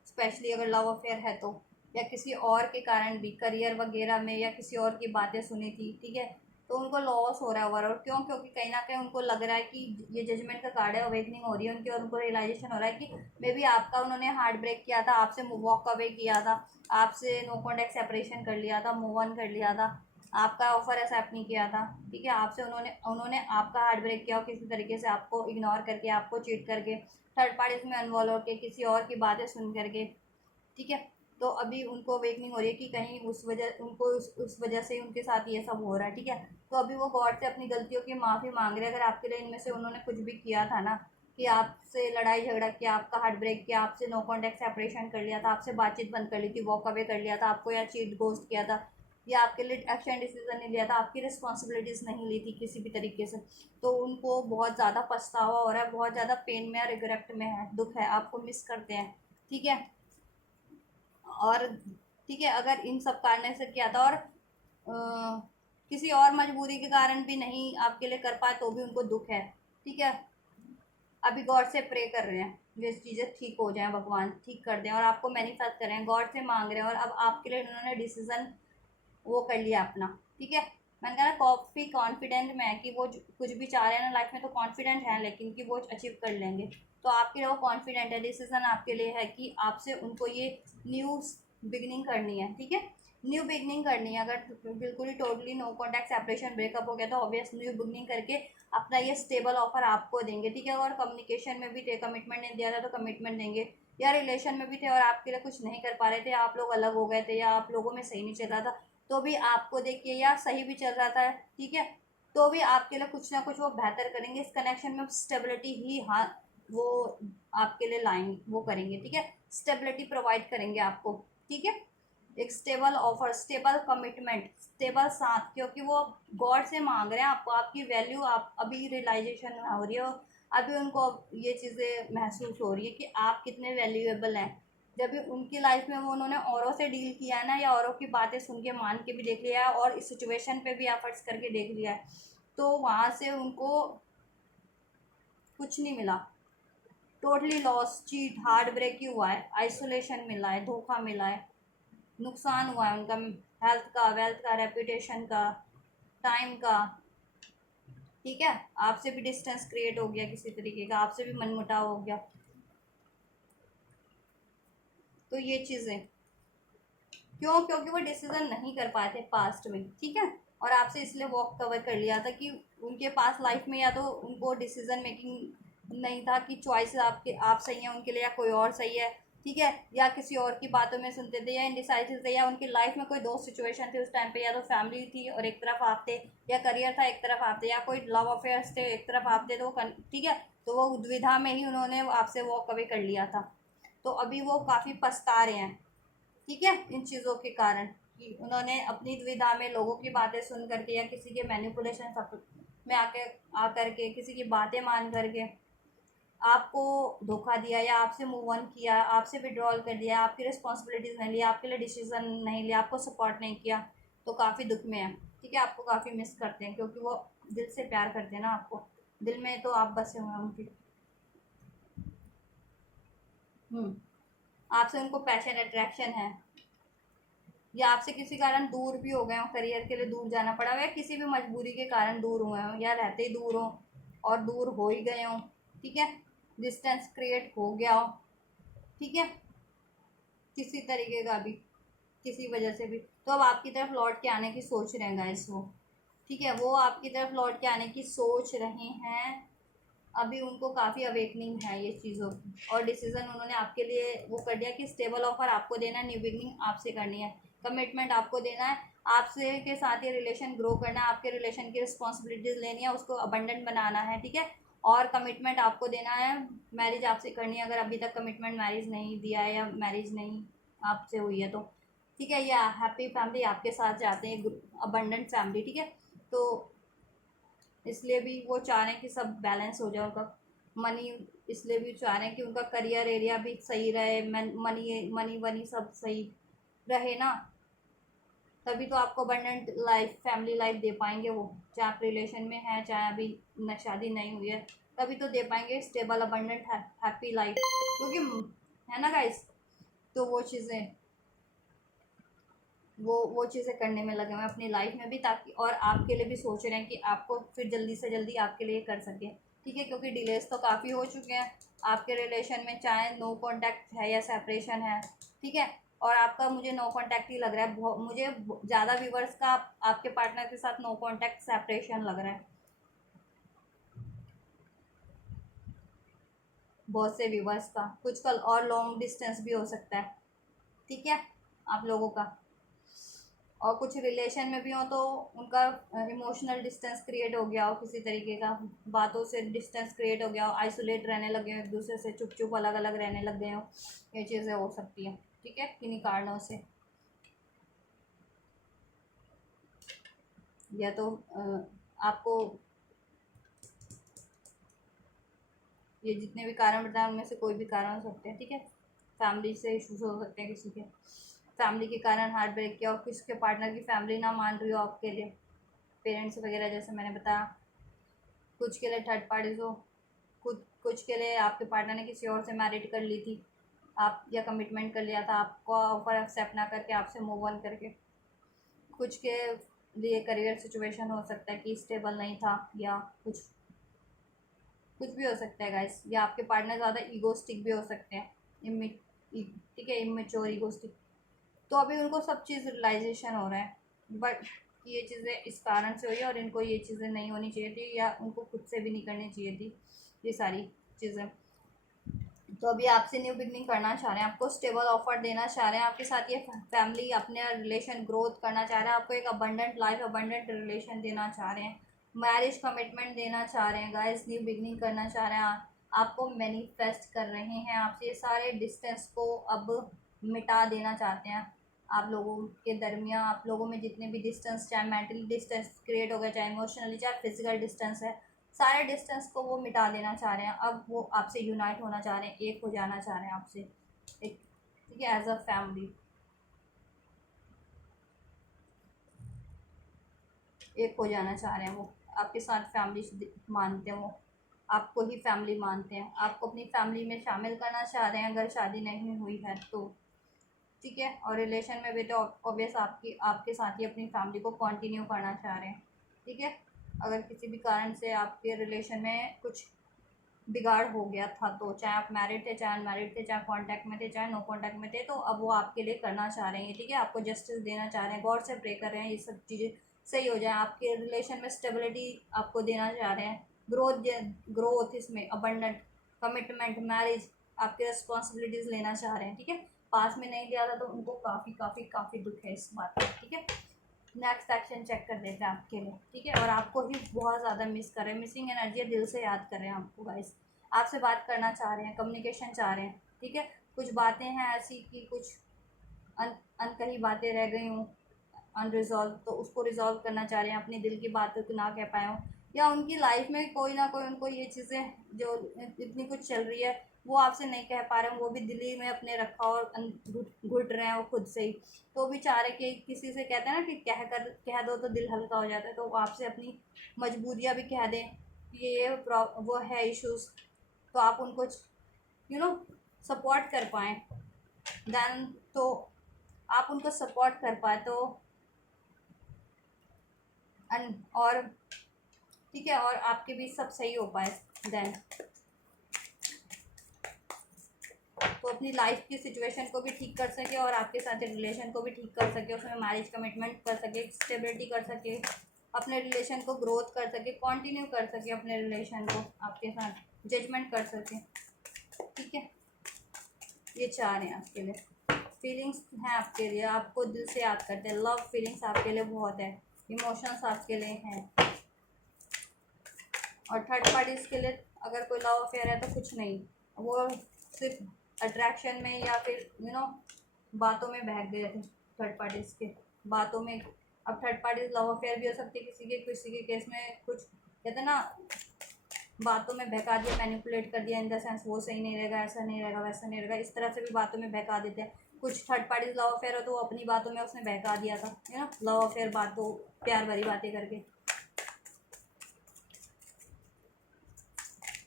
स्पेशली अगर लव अफेयर है तो, या किसी और के कारण भी, करियर वगैरह में, या किसी और की बातें सुनी थी, ठीक है, तो उनको लॉस हो रहा है ओवरऑल। क्यों? क्योंकि कहीं ना कहीं उनको लग रहा है कि ये जजमेंट का कार्ड है, अवेकनिंग हो रही है उनकी, और उनको रियलाइजेशन हो रहा है कि मे बी आपका उन्होंने हार्ट ब्रेक किया था, आपसे वॉक अवे किया था, आपसे नो कॉन्टेक्ट सेपरेशन कर लिया था, मूव ऑन कर लिया था, आपका ऑफर एक्सेप्ट नहीं किया था, ठीक है, आपसे उन्होंने उन्होंने आपका हार्ट ब्रेक किया, और किसी तरीके से आपको इग्नोर करके, आपको चीट करके, थर्ड पार्टीज में इन्वॉल्व होकर, किसी और की बातें सुन करके, ठीक है। तो अभी उनको अवेकनिंग हो रही है कि कहीं उस वजह, उनको उस वजह से उनके साथ ये सब हो रहा है, ठीक है। तो अभी वो गॉड से अपनी गलतियों की माफ़ी मांग रहे हैं। अगर आपके लिए इनमें से उन्होंने कुछ भी किया था ना, कि आपसे लड़ाई झगड़ा किया, आपका हार्ट ब्रेक किया, आपसे नो कॉन्टैक्ट सेपरेशन कर लिया था, आपसे बातचीत बंद कर ली थी, वॉक अवे कर लिया था आपको, या चीट घोस्ट किया था, या आपके लिए एक्शन डिसीजन नहीं लिया था, आपकी रिस्पॉन्सिबिलिटीज़ नहीं ली थी किसी भी तरीके से, तो उनको बहुत ज़्यादा पछतावा हो रहा है, बहुत ज़्यादा पेन में, रिग्रेट में है, दुख है, आपको मिस करते हैं, ठीक है। और ठीक है, अगर इन सब कारण से किया था, और किसी और मजबूरी के कारण भी नहीं आपके लिए कर पाए, तो भी उनको दुख है, ठीक है। अभी गॉड से प्रे कर रहे हैं, ये चीज़ें ठीक हो जाएं, भगवान ठीक कर दें, और आपको मैनिफेस्ट कर रहे हैं, गॉड से मांग रहे हैं, और अब आपके लिए उन्होंने डिसीजन वो कर लिया अपना, ठीक है। मैंने कहा ना, काफ़ी कॉन्फिडेंट में है कि वो कुछ भी चाह रहे हैं ना लाइफ में, तो कॉन्फिडेंट है, लेकिन कि वो अचीव कर लेंगे। तो आपके लिए वो कॉन्फिडेंट है, डिसीजन आपके लिए है कि आपसे उनको ये न्यू बिगनिंग करनी है, ठीक है, न्यू बिगनिंग करनी है। अगर बिल्कुल ही totally no contact separation breakup हो गया, तो ऑब्वियस न्यू बिगनिंग करके अपना ये स्टेबल ऑफर आपको देंगे, ठीक है। और कम्युनिकेशन में भी थे, कमिटमेंट नहीं दिया था तो कमिटमेंट देंगे, या रिलेशन में भी थे और आपके लिए कुछ नहीं कर पा रहे थे, आप लोग अलग हो गए थे, या आप लोगों में सही नहीं चल रहा था, तो भी आपको देखिए, या सही भी चल रहा था, ठीक है, तो भी आपके लिए कुछ ना कुछ वो बेहतर करेंगे, इस कनेक्शन में स्टेबिलिटी ही, हाँ, वो आपके लिए लाइन वो करेंगे, ठीक है, स्टेबिलिटी प्रोवाइड करेंगे आपको, ठीक है, एक stable offer, stable commitment, stable साथ, क्योंकि वो गॉड से मांग रहे हैं आपको, आपकी वैल्यू आप अभी रियलाइजेशन हो रही है, अभी उनको ये चीज़ें महसूस हो रही है कि आप कितने वैल्यूएबल हैं। जब भी उनकी लाइफ में वो उन्होंने औरों से डील किया है ना, या औरों की बातें सुन के, मान के भी देख लिया है, और इस सिचुएशन पे भी एफर्ट्स करके देख लिया है, तो वहाँ से उनको कुछ नहीं मिला, totally loss, cheat, heartbreak ही हुआ है, आइसोलेशन मिला है, धोखा मिला है, नुकसान हुआ है उनका, हेल्थ का, वेल्थ का, रेपुटेशन का, टाइम का, ठीक है, आपसे भी डिस्टेंस क्रिएट हो गया, किसी तरीके का आपसे भी मनमुटाव हो गया, तो ये चीज़ें क्यों? क्योंकि वो डिसीजन नहीं कर पाए थे पास्ट में, ठीक है, और आपसे इसलिए वॉक कवर कर लिया था कि उनके पास लाइफ में, या तो उनको डिसीजन मेकिंग नहीं था कि चॉइस आपके, आप सही हैं उनके लिए, या कोई और सही है, ठीक है, या किसी और की बातों में सुनते थे, या इनडिसाइसिव थे, या उनकी लाइफ में कोई दो सिचुएशन थी उस टाइम पे, या तो फैमिली थी और एक तरफ आप थे, या करियर था एक तरफ आप थे, या कोई लव अफेयर्स थे एक तरफ आप थे, तो ठीक है, तो वो दुविधा में ही उन्होंने आपसे वॉक अवे कर लिया था, तो अभी वो काफ़ी पछता रहे हैं, ठीक है, इन चीज़ों के कारण, कि उन्होंने अपनी दुविधा में लोगों की बातें सुन करके, या किसी के मैनिपुलेशन में आकर के, किसी की बातें मान करके आपको धोखा दिया, या आपसे मूव ऑन किया, आपसे विड्रॉल कर दिया, आपकी रिस्पॉन्सिबिलिटीज़ नहीं लिया, आपके लिए डिसीजन नहीं लिया, आपको सपोर्ट नहीं किया, तो काफ़ी दुख में है, ठीक है, आपको काफ़ी मिस करते हैं, क्योंकि वो दिल से प्यार करते हैं ना आपको, दिल में तो आप बसे हुए हैं उनके। आपसे उनको पैशन, अट्रैक्शन है, या आपसे किसी कारण दूर भी हो गए हो, करियर के लिए दूर जाना पड़ा हो, या किसी भी मजबूरी के कारण दूर हुए हो, या रहते ही दूर हो और दूर हो ही गए हो, ठीक है, डिस्टेंस क्रिएट हो गया हो, ठीक है, किसी तरीके का भी, किसी वजह से भी, तो अब आपकी तरफ लौट के आने की सोच रहे हैं गाइस वो, ठीक है, वो आपकी तरफ लौट के आने की सोच रहे हैं, अभी उनको काफ़ी अवेकनिंग है ये चीज़ों की, और डिसीजन उन्होंने आपके लिए वो कर दिया कि स्टेबल ऑफर आपको देना है, न्यू बिगनिंग आपसे करनी है, कमिटमेंट आपको देना है, आपसे के साथ ये रिलेशन ग्रो करना है, आपके रिलेशन की रिस्पॉन्सिबिलिटीज़ लेनी है, उसको अबंडेंट बनाना है, ठीक है, और कमिटमेंट आपको देना है, मैरिज आपसे करनी है। अगर अभी तक कमिटमेंट मैरिज नहीं दिया है या मैरिज नहीं आपसे हुई है तो ठीक है, या हैप्पी फैमिली आपके साथ चाहते हैं, अबंडेंट फैमिली, ठीक है। तो इसलिए भी वो चाह रहे हैं कि सब बैलेंस हो जाए उनका मनी, इसलिए भी चाह रहे हैं कि उनका करियर एरिया भी सही रहे, मनी मनी वनी सब सही रहे ना, तभी तो आपको अबंडेंट लाइफ, फैमिली लाइफ दे पाएंगे वो। चाहे आप रिलेशन में हैं, चाहे अभी शादी नहीं हुई है, तभी तो दे पाएंगे स्टेबल अबंडेंट हैप्पी लाइफ, क्योंकि है ना गाइस। तो वो चीज़ें करने में लगे हुए हैं अपनी लाइफ में भी, ताकि और आपके लिए भी सोच रहे हैं कि आपको फिर जल्दी से जल्दी आपके लिए कर सकें, ठीक है। क्योंकि डिलेस तो काफ़ी हो चुके हैं आपके रिलेशन में, चाहे नो कांटेक्ट है या सेपरेशन है, ठीक है। और आपका मुझे नो कांटेक्ट ही लग रहा है, मुझे ज़्यादा व्यूवर्स का आपके पार्टनर के साथ नो कांटेक्ट सेपरेशन लग रहा है, बहुत से व्यूवर्स का। कुछ कल और लॉन्ग डिस्टेंस भी हो सकता है, ठीक है, आप लोगों का। और कुछ रिलेशन में भी हो तो उनका इमोशनल डिस्टेंस क्रिएट हो गया हो, किसी तरीके का बातों से डिस्टेंस क्रिएट हो गया हो, आइसोलेट रहने लगे हो, एक दूसरे से चुप चुप अलग अलग रहने लग गए हो, ये चीज़ें हो सकती हैं, ठीक है, किन्हीं कारणों से। या तो आपको ये जितने भी कारण बताए उनमें से कोई भी कारण हो सकते हैं, ठीक है। फैमिली से इश्यूज हो सकते हैं, किसी के फैमिली के कारण हार्ट ब्रेक किया, और किसी के पार्टनर की फैमिली ना मान रही हो आपके लिए, पेरेंट्स वगैरह जैसे मैंने बताया। कुछ के लिए थर्ड पार्टीज हो, कुछ के लिए आपके पार्टनर ने किसी और से मैरिड कर ली थी, आप या कमिटमेंट कर लिया था, आपको ऑफर एक्सेप्ट ना करके आपसे मूव ऑन करके। कुछ के लिए करियर सिचुएशन हो सकता है कि स्टेबल नहीं था, या कुछ कुछ भी हो सकता है गाइस। या आपके पार्टनर ज़्यादा ईगोस्टिक भी हो सकते हैं, ठीक है, इमेच्योर ईगोस्टिक। तो अभी उनको सब चीज़ रियलाइजेशन हो रहा है, बट ये चीज़ें इस कारण से हुई है, और इनको ये चीज़ें नहीं होनी चाहिए थी, या उनको खुद से भी नहीं करनी चाहिए थी ये सारी चीज़ें। तो अभी आपसे न्यू बिगनिंग करना चाह रहे हैं, आपको स्टेबल ऑफर देना चाह रहे हैं, आपके साथ ये फैमिली अपने रिलेशन ग्रोथ करना चाह रहे हैं, आपको एक अबंडेंट लाइफ, अबंडेंट रिलेशन देना चाह रहे हैं, मैरिज कमिटमेंट देना चाह रहे हैं गाइस, न्यू बिगनिंग करना चाह रहे हैं, आपको मैनिफेस्ट कर रहे हैं, आपसे ये सारे डिस्टेंस को अब मिटा देना चाहते हैं। आप लोगों के दरमियान, आप लोगों में जितने भी डिस्टेंस, चाहे मेंटली डिस्टेंस क्रिएट हो गया, चाहे इमोशनली, चाहे फिजिकल डिस्टेंस है, सारे डिस्टेंस को वो मिटा देना चाह रहे हैं। अब वो आपसे यूनाइट होना चाह रहे हैं, एक हो जाना चाह रहे हैं आपसे, एक, ठीक है, एज अ फैमिली एक हो जाना चाह रहे हैं वो, आपके साथ फैमिली मानते हैं वो, आपको ही फैमिली मानते हैं, आपको अपनी फैमिली में शामिल करना चाह रहे हैं अगर शादी नहीं हुई है तो, ठीक है। और रिलेशन में भी तो ऑब्वियस आपके साथ ही अपनी फैमिली को कंटिन्यू करना चाह रहे हैं, ठीक है। अगर किसी भी कारण से आपके रिलेशन में कुछ बिगाड़ हो गया था, तो चाहे आप मैरिड थे, चाहे अनमैरिड थे, चाहे कांटेक्ट में थे, चाहे नो कांटेक्ट में थे, तो अब वो आपके लिए करना चाह रहे हैं, ठीक है, आपको जस्टिस देना चाह रहे हैं, गॉड से प्रे कर रहे हैं ये सब चीज़ें सही हो जाए, आपके रिलेशन में स्टेबिलिटी आपको देना चाह रहे हैं, ग्रोथ इसमें अबंडेंट कमिटमेंट मैरिज, आपके रिस्पॉन्सिबिलिटीज़ लेना चाह रहे हैं, ठीक है। पास में नहीं दिया था तो उनको काफ़ी काफ़ी काफ़ी दुख है इस बात का, ठीक है। नेक्स्ट एक्शन चेक कर देते हैं आपके लिए, ठीक है। और आपको ही बहुत ज़्यादा मिस कर रहे हैं, मिसिंग एनर्जी, दिल से याद कर रहे हैं आपको गाइस, आपसे बात करना चाह रहे हैं, कम्युनिकेशन चाह रहे हैं, ठीक है। कुछ बातें हैं ऐसी कि कुछ अनकही बातें रह गई हूँ अनरिजॉल्व, तो उसको रिजॉल्व करना चाह रहे हैं, अपने दिल की बातों को ना कह पाए हों, या उनकी लाइफ में कोई ना कोई उनको ये चीज़ें जो इतनी कुछ चल रही है वो आपसे नहीं कह पा रहे हैं, वो भी दिल ही में अपने रखा और घुट रहे हैं वो खुद से ही, तो भी चाह रहे कि किसी से, कहते हैं ना कि कह दो तो दिल हल्का हो जाता है, तो वो आपसे अपनी मजबूरियाँ भी कह दें कि ये वो है इश्यूज़, तो आप उनको सपोर्ट कर पाएँ, देन तो आप उनको सपोर्ट कर पाए तो और ठीक है, और आपके बीच सब सही हो पाए, देन तो अपनी लाइफ की सिचुएशन को भी ठीक कर सके, और आपके साथ रिलेशन को भी ठीक कर सके, उसमें मैरिज कमिटमेंट कर सके, स्टेबिलिटी कर सके, अपने रिलेशन को ग्रोथ कर सके, कंटिन्यू कर सके अपने रिलेशन को आपके साथ, जजमेंट कर सके, ठीक है। ये चाह रहे हैं आपके लिए, फीलिंग्स हैं आपके लिए, आपको दिल से याद करते हैं, लव फीलिंग्स आपके लिए बहुत है, इमोशंस आपके लिए हैं, और थर्ड पार्टीज़ के लिए अगर कोई लव अफेयर है तो कुछ नहीं, वो सिर्फ अट्रैक्शन में या फिर बातों में बहक गए थे थर्ड पार्टीज के बातों में। अब थर्ड पार्टीज लव अफेयर भी हो सकती है किसी के केस में, कुछ कहते हैं ना बातों में बहका दिया, मैनिपुलेट कर दिया इन द सेंस वो सही नहीं रहेगा, ऐसा नहीं रहेगा, वैसा नहीं रहेगा, इस तरह से भी बातों में बहका देते हैं। कुछ थर्ड पार्टीज लव अफेयर हो तो वो अपनी बातों में उसने बहका दिया था, लव अफेयर बातों प्यार भरी बातें करके,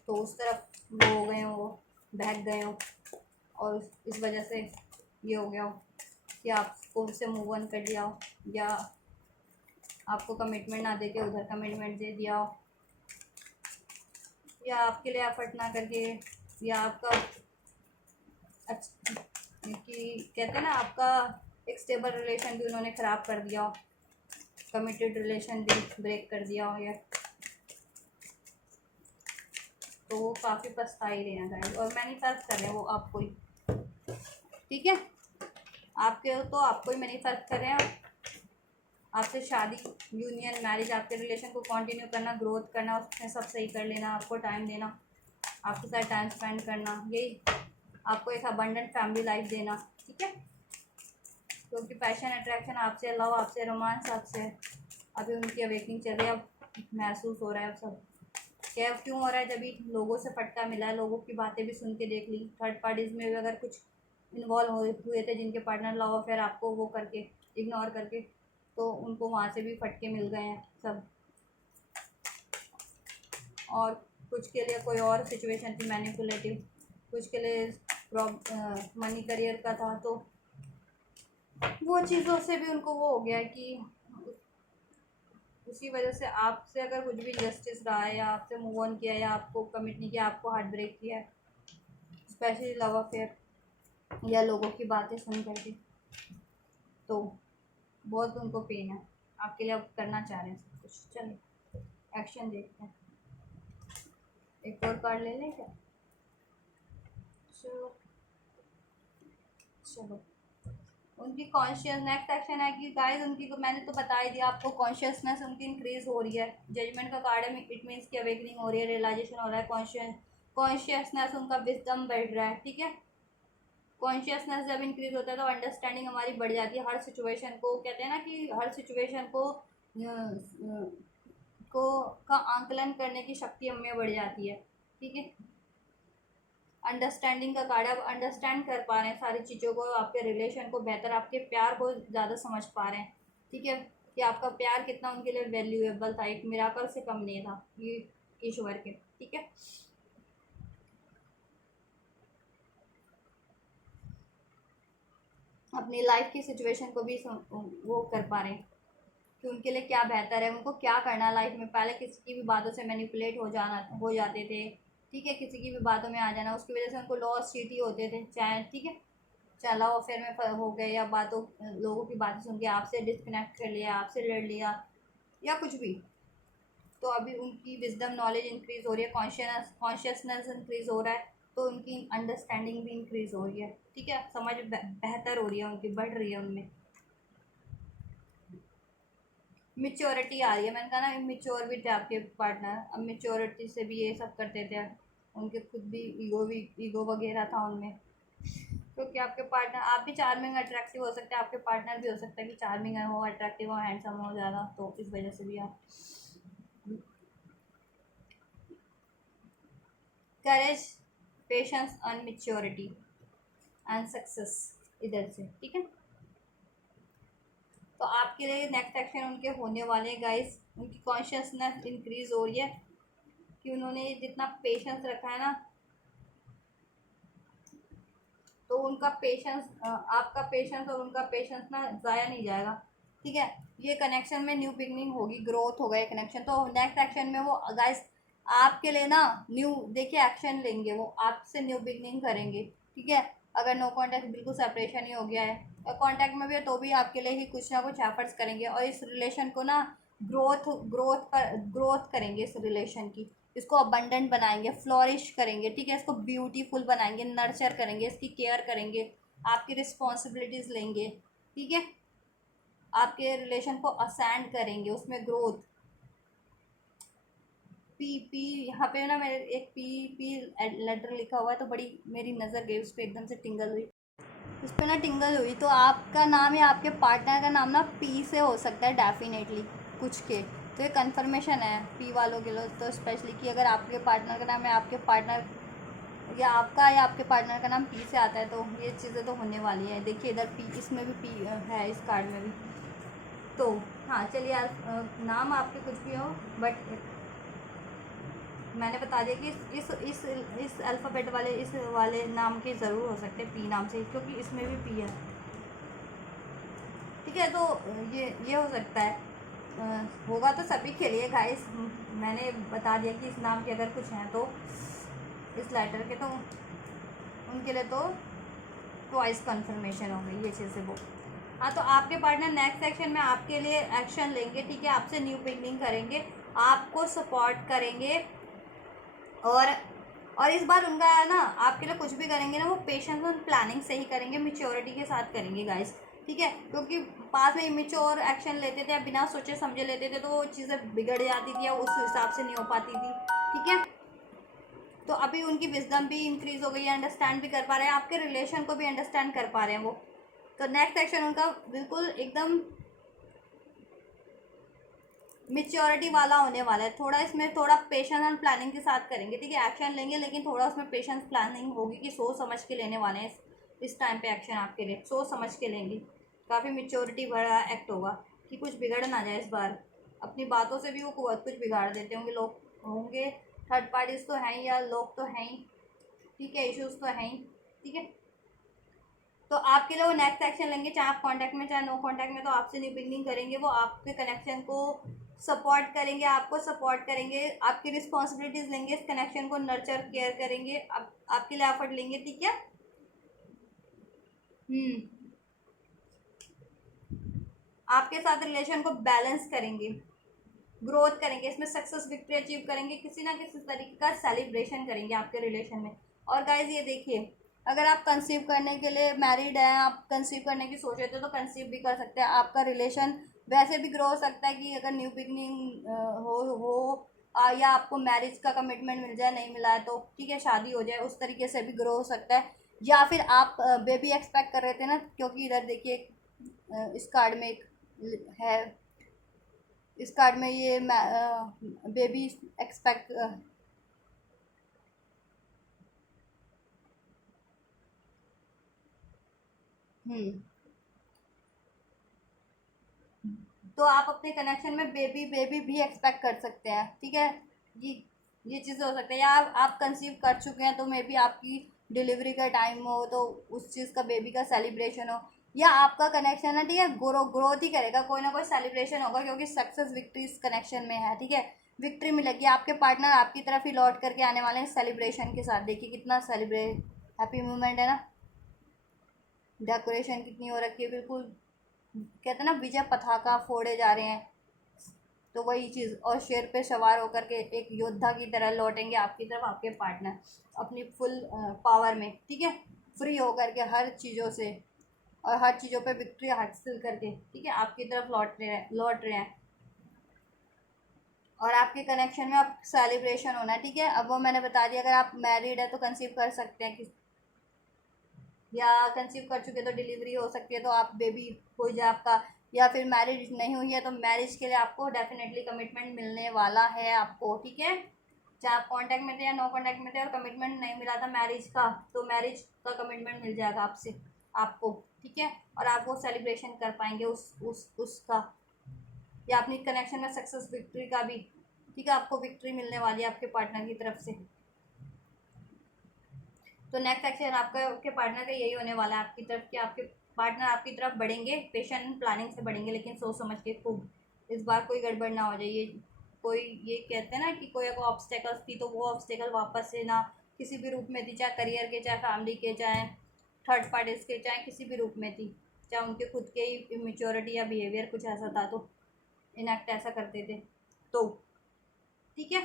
तो उस तरफ वो हो गए हो, बहक गए हो, और इस वजह से ये हो गया हो कि आपको उससे मूव ऑन कर दिया हो, या आपको कमिटमेंट ना देके उधर कमिटमेंट दे दिया हो, या आपके लिए एफर्ट ना करके, या आपका कि कहते हैं ना आपका एक स्टेबल रिलेशन भी उन्होंने ख़राब कर दिया हो, कमिटेड रिलेशन भी ब्रेक कर दिया हो, या तो वो काफ़ी पछता ही रहे हैं गाइस, और मैनिफेस्ट कर रहे हैं वो आपको ही, ठीक है, आपके तो आपको ही मैनिफेस्ट कर रहे हैं, आपसे शादी, यूनियन, मैरिज, आपके रिलेशन को कंटिन्यू करना, ग्रोथ करना, उसमें सब सही कर लेना, आपको टाइम देना, आपके साथ टाइम स्पेंड करना, यही आपको एक अबंडेंट फैमिली लाइफ देना, ठीक है। क्योंकि पैशन, अट्रैक्शन आपसे, लव आपसे, रोमांस आपसे, अभी उनकी अवेकनिंग चल रही है, अब महसूस हो रहा है अब सब क्या क्यों हो रहा है, जब भी लोगों से फटका मिला है, लोगों की बातें भी सुन के देख ली, थर्ड पार्टीज में भी अगर कुछ इन्वॉल्व हुए थे जिनके पार्टनर लव अफेयर आपको वो करके इग्नोर करके, तो उनको वहाँ से भी फटके मिल गए हैं सब, और कुछ के लिए कोई और सिचुएशन थी मैनिपुलेटिव, कुछ के लिए मनी करियर का था, तो वो चीज़ों से भी उनको वो हो गया कि उसी वजह से आपसे अगर कुछ भी जस्टिस रहा है, या आपसे मूव ऑन किया है, या आपको कमिट नहीं किया, आपको हार्ट ब्रेक किया है, स्पेशली लव अफेयर या लोगों की बातें सुन करके, तो बहुत उनको पेन है, आपके लिए अब करना चाह रहे हैं सब कुछ। चलिए एक्शन देखते हैं, एक और कार्ड ले लें क्या? चलो चलो, उनकी कॉन्शियस नेक्स्ट एक्शन है कि गाइस उनकी, मैंने तो बता ही दिया आपको, कॉन्शियसनेस उनकी इंक्रीज हो रही है, जजमेंट का कार्ड है, इट मीन्स की अवेकनिंग हो रही है, रियलाइजेशन हो रहा है, कॉन्शियसनेस उनका विजडम बढ़ रहा है, ठीक है। कॉन्शियसनेस जब इंक्रीज होता है तो अंडरस्टैंडिंग हमारी बढ़ जाती है, हर सिचुएशन को, कहते हैं ना कि हर सिचुएशन को का आंकलन करने की शक्ति हमें बढ़ जाती है, ठीक है। अंडरस्टैंडिंग का कार्ड, आप अंडरस्टैंड कर पा रहे हैं सारी चीज़ों को, आपके रिलेशन को बेहतर, आपके प्यार को ज़्यादा समझ पा रहे हैं, ठीक है, कि आपका प्यार कितना उनके लिए वैल्यूएबल था, एक मिराकल से कम नहीं था ये ईश्वर के, ठीक है। अपनी लाइफ की सिचुएशन को भी वो कर पा रहे हैं कि उनके लिए क्या बेहतर है, उनको क्या करना है लाइफ में। पहले किसी की भी बातों से मैनिपुलेट हो जाते थे, ठीक है, किसी की भी बातों में आ जाना, उसकी वजह से उनको लॉस चीटी होते थे, चाहे ठीक है, चाहे लव अफेयर में हो गए, या लोगों की बातें सुन के आपसे डिस्कनेक्ट कर लिया, आपसे लड़ लिया, या कुछ भी। तो अभी उनकी विजडम, नॉलेज इंक्रीज हो रही है, कॉन्शियसनेस इंक्रीज हो रहा है, तो उनकी अंडरस्टैंडिंग भी इंक्रीज हो रही है, ठीक है, समझ बेहतर हो रही है उनकी, बढ़ रही है उनमें, मिच्योरिटी आ रही है। मैंने कहा ना इमेच्योर भी थे आपके पार्टनर, अब मिच्योरिटी से भी ये सब करते थे, उनके खुद भी ईगो वगैरह था उनमें, क्योंकि आपके पार्टनर, आप भी चार्मिंग अट्रैक्टिव हो सकते हैं, आपके पार्टनर भी हो सकता है कि चार्मिंग हो, अट्रैक्टिव हो, हैंडसम हो ज़्यादा, तो इस वजह से भी आप courage, patience and maturity and success इधर से, ठीक है। तो आपके लिए नेक्स्ट एक्शन उनके होने वाले हैं गाइस, उनकी कॉन्शियसनेस इंक्रीज हो रही है कि उन्होंने जितना पेशेंस रखा है ना, तो उनका पेशेंस, आपका पेशेंस और उनका पेशेंस ना ज़ाया नहीं जाएगा, ठीक है। ये कनेक्शन में न्यू बिगनिंग होगी, ग्रोथ होगा ये कनेक्शन, तो नेक्स्ट एक्शन में वो गाइस आपके लिए ना न्यू, देखिए एक्शन लेंगे, वो आपसे न्यू बिगनिंग करेंगे, ठीक है। अगर नो कांटेक्ट, बिल्कुल सेपरेशन ही हो गया है, और कांटेक्ट में भी है तो भी आपके लिए ही कुछ ना कुछ एफर्ट्स करेंगे, और इस रिलेशन को ना ग्रोथ करेंगे, इस रिलेशन की, इसको अबंडेंट बनाएंगे, फ्लोरिश करेंगे, ठीक है, इसको ब्यूटीफुल बनाएंगे, नर्चर करेंगे, इसकी केयर करेंगे, आपकी रिस्पॉन्सिबिलिटीज़ लेंगे, ठीक है, आपके रिलेशन को असेंड करेंगे, उसमें ग्रोथ, पी यहाँ पे ना मेरे एक पी पी लेटर लिखा हुआ है, तो बड़ी मेरी नज़र गई उस पर, एकदम से टिंगल हुई उस पर ना, टिंगल हुई। तो आपका नाम या आपके पार्टनर का नाम ना पी से हो सकता है डेफिनेटली कुछ के, तो ये कंफर्मेशन है पी वालों के लिए तो स्पेशली, कि अगर आपके पार्टनर का नाम है, आपके पार्टनर या आपके पार्टनर का नाम पी से आता है, तो ये चीज़ें तो होने वाली है। देखिए इधर पी, इसमें भी पी है, इस कार्ड में भी। तो हाँ चलिए यार, नाम आपके कुछ भी हो, बट मैंने बता दिया कि इस अल्फ़ाबेट वाले, इस वाले नाम के ज़रूर हो सकते हैं पी नाम से, क्योंकि इसमें भी पी है। ठीक है, तो ये हो सकता है, होगा तो सभी के लिए गाइस। मैंने बता दिया कि इस नाम के अगर कुछ हैं तो इस लेटर के, तो उनके लिए तो ट्वाइस कंफर्मेशन हो गई ये चीज़ें वो। हाँ, तो आपके पार्टनर नेक्स्ट सेक्शन में आपके लिए एक्शन लेंगे, ठीक है, आपसे न्यू बिगनिंग करेंगे, आपको सपोर्ट करेंगे, और इस बार उनका है ना, आपके लिए कुछ भी करेंगे ना, वो पेशेंस और प्लानिंग से ही करेंगे, मैच्योरिटी के साथ करेंगे गाइस। ठीक है, क्योंकि पास में इमेच्योर एक्शन लेते थे या बिना सोचे समझे लेते थे, तो वो चीज़ें बिगड़ जाती थी या उस हिसाब से नहीं हो पाती थी। ठीक है, तो अभी उनकी विजडम भी इंक्रीज हो गई है, अंडरस्टैंड भी कर पा रहे हैं, आपके रिलेशन को भी अंडरस्टैंड कर पा रहे हैं वो। तो नेक्स्ट एक्शन उनका बिल्कुल एकदम मेच्योरिटी वाला होने वाला है। थोड़ा इसमें थोड़ा पेशेंस और प्लानिंग के साथ करेंगे, ठीक है, एक्शन लेंगे, लेकिन थोड़ा उसमें पेशेंस प्लानिंग होगी कि सोच समझ के लेने वाले हैं इस टाइम पे एक्शन आपके लिए, सोच समझ के लेंगे, काफ़ी मेच्योरिटी भरा एक्ट होगा कि कुछ बिगड़ ना जाए इस बार। अपनी बातों से भी वो बहुत कुछ बिगाड़ देते होंगे लोग, होंगे थर्ड पार्टीज तो हैं ही, या लोग तो हैं ही, ठीक है, इश्यूज़ तो हैं ही। ठीक है, तो आपके लिए वो नेक्स्ट एक्शन लेंगे, चाहे आप कांटेक्ट में चाहे नो कांटेक्ट में, तो आपसे न्यू बिगनिंग करेंगे, वो आपके कनेक्शन को सपोर्ट करेंगे, आपको सपोर्ट करेंगे, आपकी रिस्पॉन्सिबिलिटीज़ लेंगे, इस कनेक्शन को नर्चर केयर करेंगे, आपके लिए एफर्ट लेंगे। ठीक है, आपके साथ रिलेशन को बैलेंस करेंगे, ग्रोथ करेंगे, इसमें सक्सेस विक्ट्री अचीव करेंगे, किसी ना किसी तरीके का सेलिब्रेशन करेंगे आपके रिलेशन में। और गाइज ये देखिए, अगर आप कंसीव करने के लिए मैरिड हैं, आप कंसीव करने की सोच रहे थे, तो कंसीव भी कर सकते हैं, आपका रिलेशन वैसे भी ग्रो हो सकता है कि अगर न्यू बिगनिंग या आपको मैरिज का कमिटमेंट मिल जाए, नहीं मिला है तो ठीक है शादी हो जाए, उस तरीके से भी ग्रो हो सकता है। या फिर आप बेबी एक्सपेक्ट कर रहे थे ना, क्योंकि इधर देखिए इस कार्ड में एक है, इस कार्ड में ये बेबी एक्सपेक्ट हम्म तो आप अपने कनेक्शन में बेबी बेबी भी एक्सपेक्ट कर सकते हैं। ठीक है, ये ये चीज़ें हो सकती है, या आप कंसीव कर चुके हैं तो मे बी आपकी डिलीवरी का टाइम हो, तो उस चीज़ का बेबी का सेलिब्रेशन हो, या आपका कनेक्शन है, ठीक है, ग्रोथ ही करेगा, कोई ना कोई सेलिब्रेशन होगा, क्योंकि सक्सेस विक्ट्री इस कनेक्शन में है। ठीक है, विक्ट्री मिलेगी, आपके पार्टनर आपकी तरफ ही लौट करके आने वाले हैं सेलिब्रेशन के साथ। देखिए कितना सेलिब्रेट हैप्पी मोमेंट है ना, डेकोरेशन कितनी हो रखी है, बिल्कुल कहते हैं ना विजय पताका फोड़े जा रहे हैं, तो वही चीज़, और शेर पे सवार होकर के एक योद्धा की तरह लौटेंगे आपकी तरफ आपके पार्टनर, अपनी फुल पावर में। ठीक है, फ्री होकर के हर चीज़ों से और हर चीज़ों पे विक्ट्री हासिल करके, ठीक है, आपकी तरफ लौट रहे हैं, और आपके कनेक्शन में अब सेलिब्रेशन होना है। ठीक है, अब वो मैंने बता दिया, अगर आप मैरिड है तो कंसीव कर सकते हैं, या कंसीव कर चुके तो डिलीवरी हो सकती है, तो आप बेबी हो जाए आपका, या फिर मैरिज नहीं हुई है तो मैरिज के लिए आपको डेफिनेटली कमिटमेंट मिलने वाला है आपको। ठीक है, चाहे आप कांटेक्ट में थे या नो कांटेक्ट में थे और कमिटमेंट नहीं मिला था मैरिज का, तो मैरिज का कमिटमेंट मिल जाएगा आपसे आपको। ठीक है, और आप वो सेलिब्रेशन कर पाएंगे उसका, या अपनी कनेक्शन में सक्सेस विक्ट्री का भी। ठीक है, आपको विक्ट्री मिलने वाली है आपके पार्टनर की तरफ से। तो नेक्स्ट एक्शन आपका आपके पार्टनर का यही होने वाला है आपकी तरफ, कि आपके पार्टनर आपकी तरफ बढ़ेंगे, पेशेंट प्लानिंग से बढ़ेंगे, लेकिन सोच समझ के खूब, इस बार कोई गड़बड़ ना हो जाए। कोई ये कहते हैं ना कि कोई अगर ऑब्स्टेकल्स थी तो वो ऑब्स्टेकल वापस से ना किसी भी रूप में थी, चाहे करियर के, चाहे फैमिली के, चाहे थर्ड पार्टीज के, चाहे किसी भी रूप में थी, चाहे उनके खुद के ही इमेच्योरिटी या बिहेवियर कुछ ऐसा था, तो इनएक्ट ऐसा करते थे, तो ठीक है,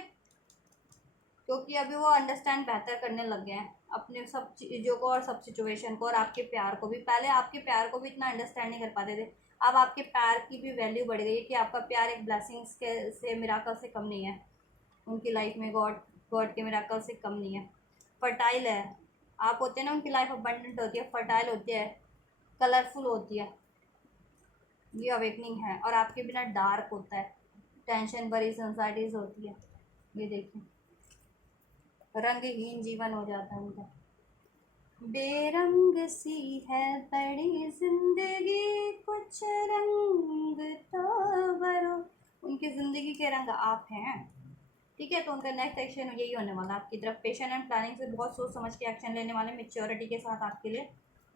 क्योंकि अभी वो अंडरस्टैंड बेहतर करने लग गए हैं अपने सब चीज़ों को और सब सिचुएशन को, और आपके प्यार को भी। पहले आपके प्यार को भी इतना अंडरस्टैंड नहीं कर पाते थे, अब आपके प्यार की भी वैल्यू बढ़ गई है, कि आपका प्यार एक ब्लेसिंग्स के से मिराकल से कम नहीं है, उनकी लाइफ में गॉड गॉड के मिराकल से कम नहीं है। फर्टाइल है, आप होते हैं ना, उनकी लाइफ अबंडेंट होती है, फर्टाइल होती है, कलरफुल होती है। ये अवेकनिंग है। और आपके बिना डार्क होता है, टेंशन भरी एंजाइटीज होती है। ये देखिए, रंगहीन जीवन हो जाता है उनका। बेरंग सी है बड़ी जिंदगी, कुछ रंग तो भरो। उनकी ज़िंदगी के रंग आप हैं, ठीक है। तो उनका नेक्स्ट एक्शन यही होने वाला आपकी तरफ, पेशेंस एंड प्लानिंग से बहुत सोच समझ के एक्शन लेने वाले, मेच्योरिटी के साथ आपके लिए,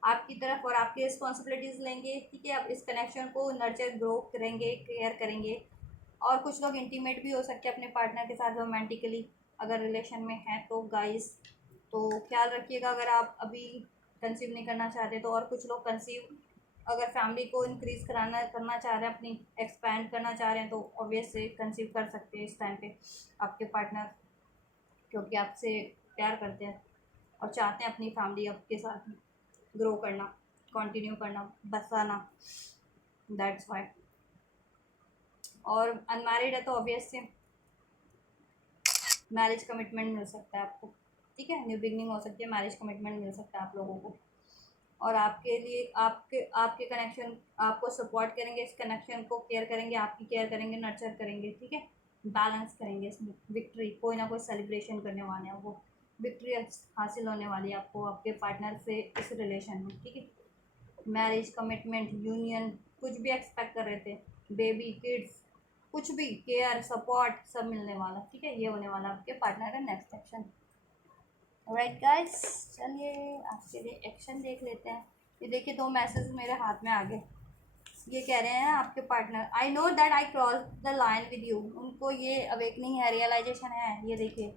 आपकी तरफ, और आपकी रिस्पॉन्सिबिलिटीज़ लेंगे, ठीक है। आप इस कनेक्शन को नर्चर ग्रो करेंगे, केयर करेंगे। और कुछ लोग इंटीमेट भी हो सकते हैं अपने पार्टनर के साथ रोमांटिकली, अगर रिलेशन में है तो गाइस। तो ख्याल रखिएगा, अगर आप अभी कंसीव नहीं करना चाहते तो। और कुछ लोग कंसीव, अगर फैमिली को इंक्रीज़ करना चाह रहे हैं, अपनी एक्सपैंड करना चाह रहे हैं, तो ऑब्वियस से कंसीव कर सकते हैं इस टाइम पे आपके पार्टनर, क्योंकि आपसे प्यार करते हैं और चाहते हैं अपनी फैमिली आपके साथ ग्रो करना, कंटिन्यू करना, बसाना, दैट्स वाई। और अनमैरिड है तो ऑब्वियस से मैरिज कमिटमेंट मिल सकता है आपको, ठीक है। न्यू बिगनिंग हो सकती है, मैरिज कमिटमेंट मिल सकता है आप लोगों को। और आपके लिए आपके आपके कनेक्शन आपको सपोर्ट करेंगे, इस कनेक्शन को केयर करेंगे, आपकी केयर करेंगे, नर्चर करेंगे, ठीक है। बैलेंस करेंगे इसमें, विक्ट्री कोई ना कोई सेलिब्रेशन करने वाले हैं, वो विक्ट्री हासिल होने वाली है आपको आपके पार्टनर से इस रिलेशन में, ठीक है। मैरिज कमिटमेंट, यूनियन, कुछ भी एक्सपेक्ट कर रहे थे, बेबी, किड्स, कुछ भी, केयर, सपोर्ट, सब मिलने वाला, ठीक है। ये होने वाला आपके पार्टनर का नेक्स्ट एक्शन। राइट गाइस, चलिए आपके लिए एक्शन देख लेते हैं। ये देखिए, 2 मैसेज मेरे हाथ में आ गए। ये कह रहे हैं आपके partner, I know that I cross the line with you. उनको ये अवेकनिंग है, रियलाइजेशन है। ये देखिए,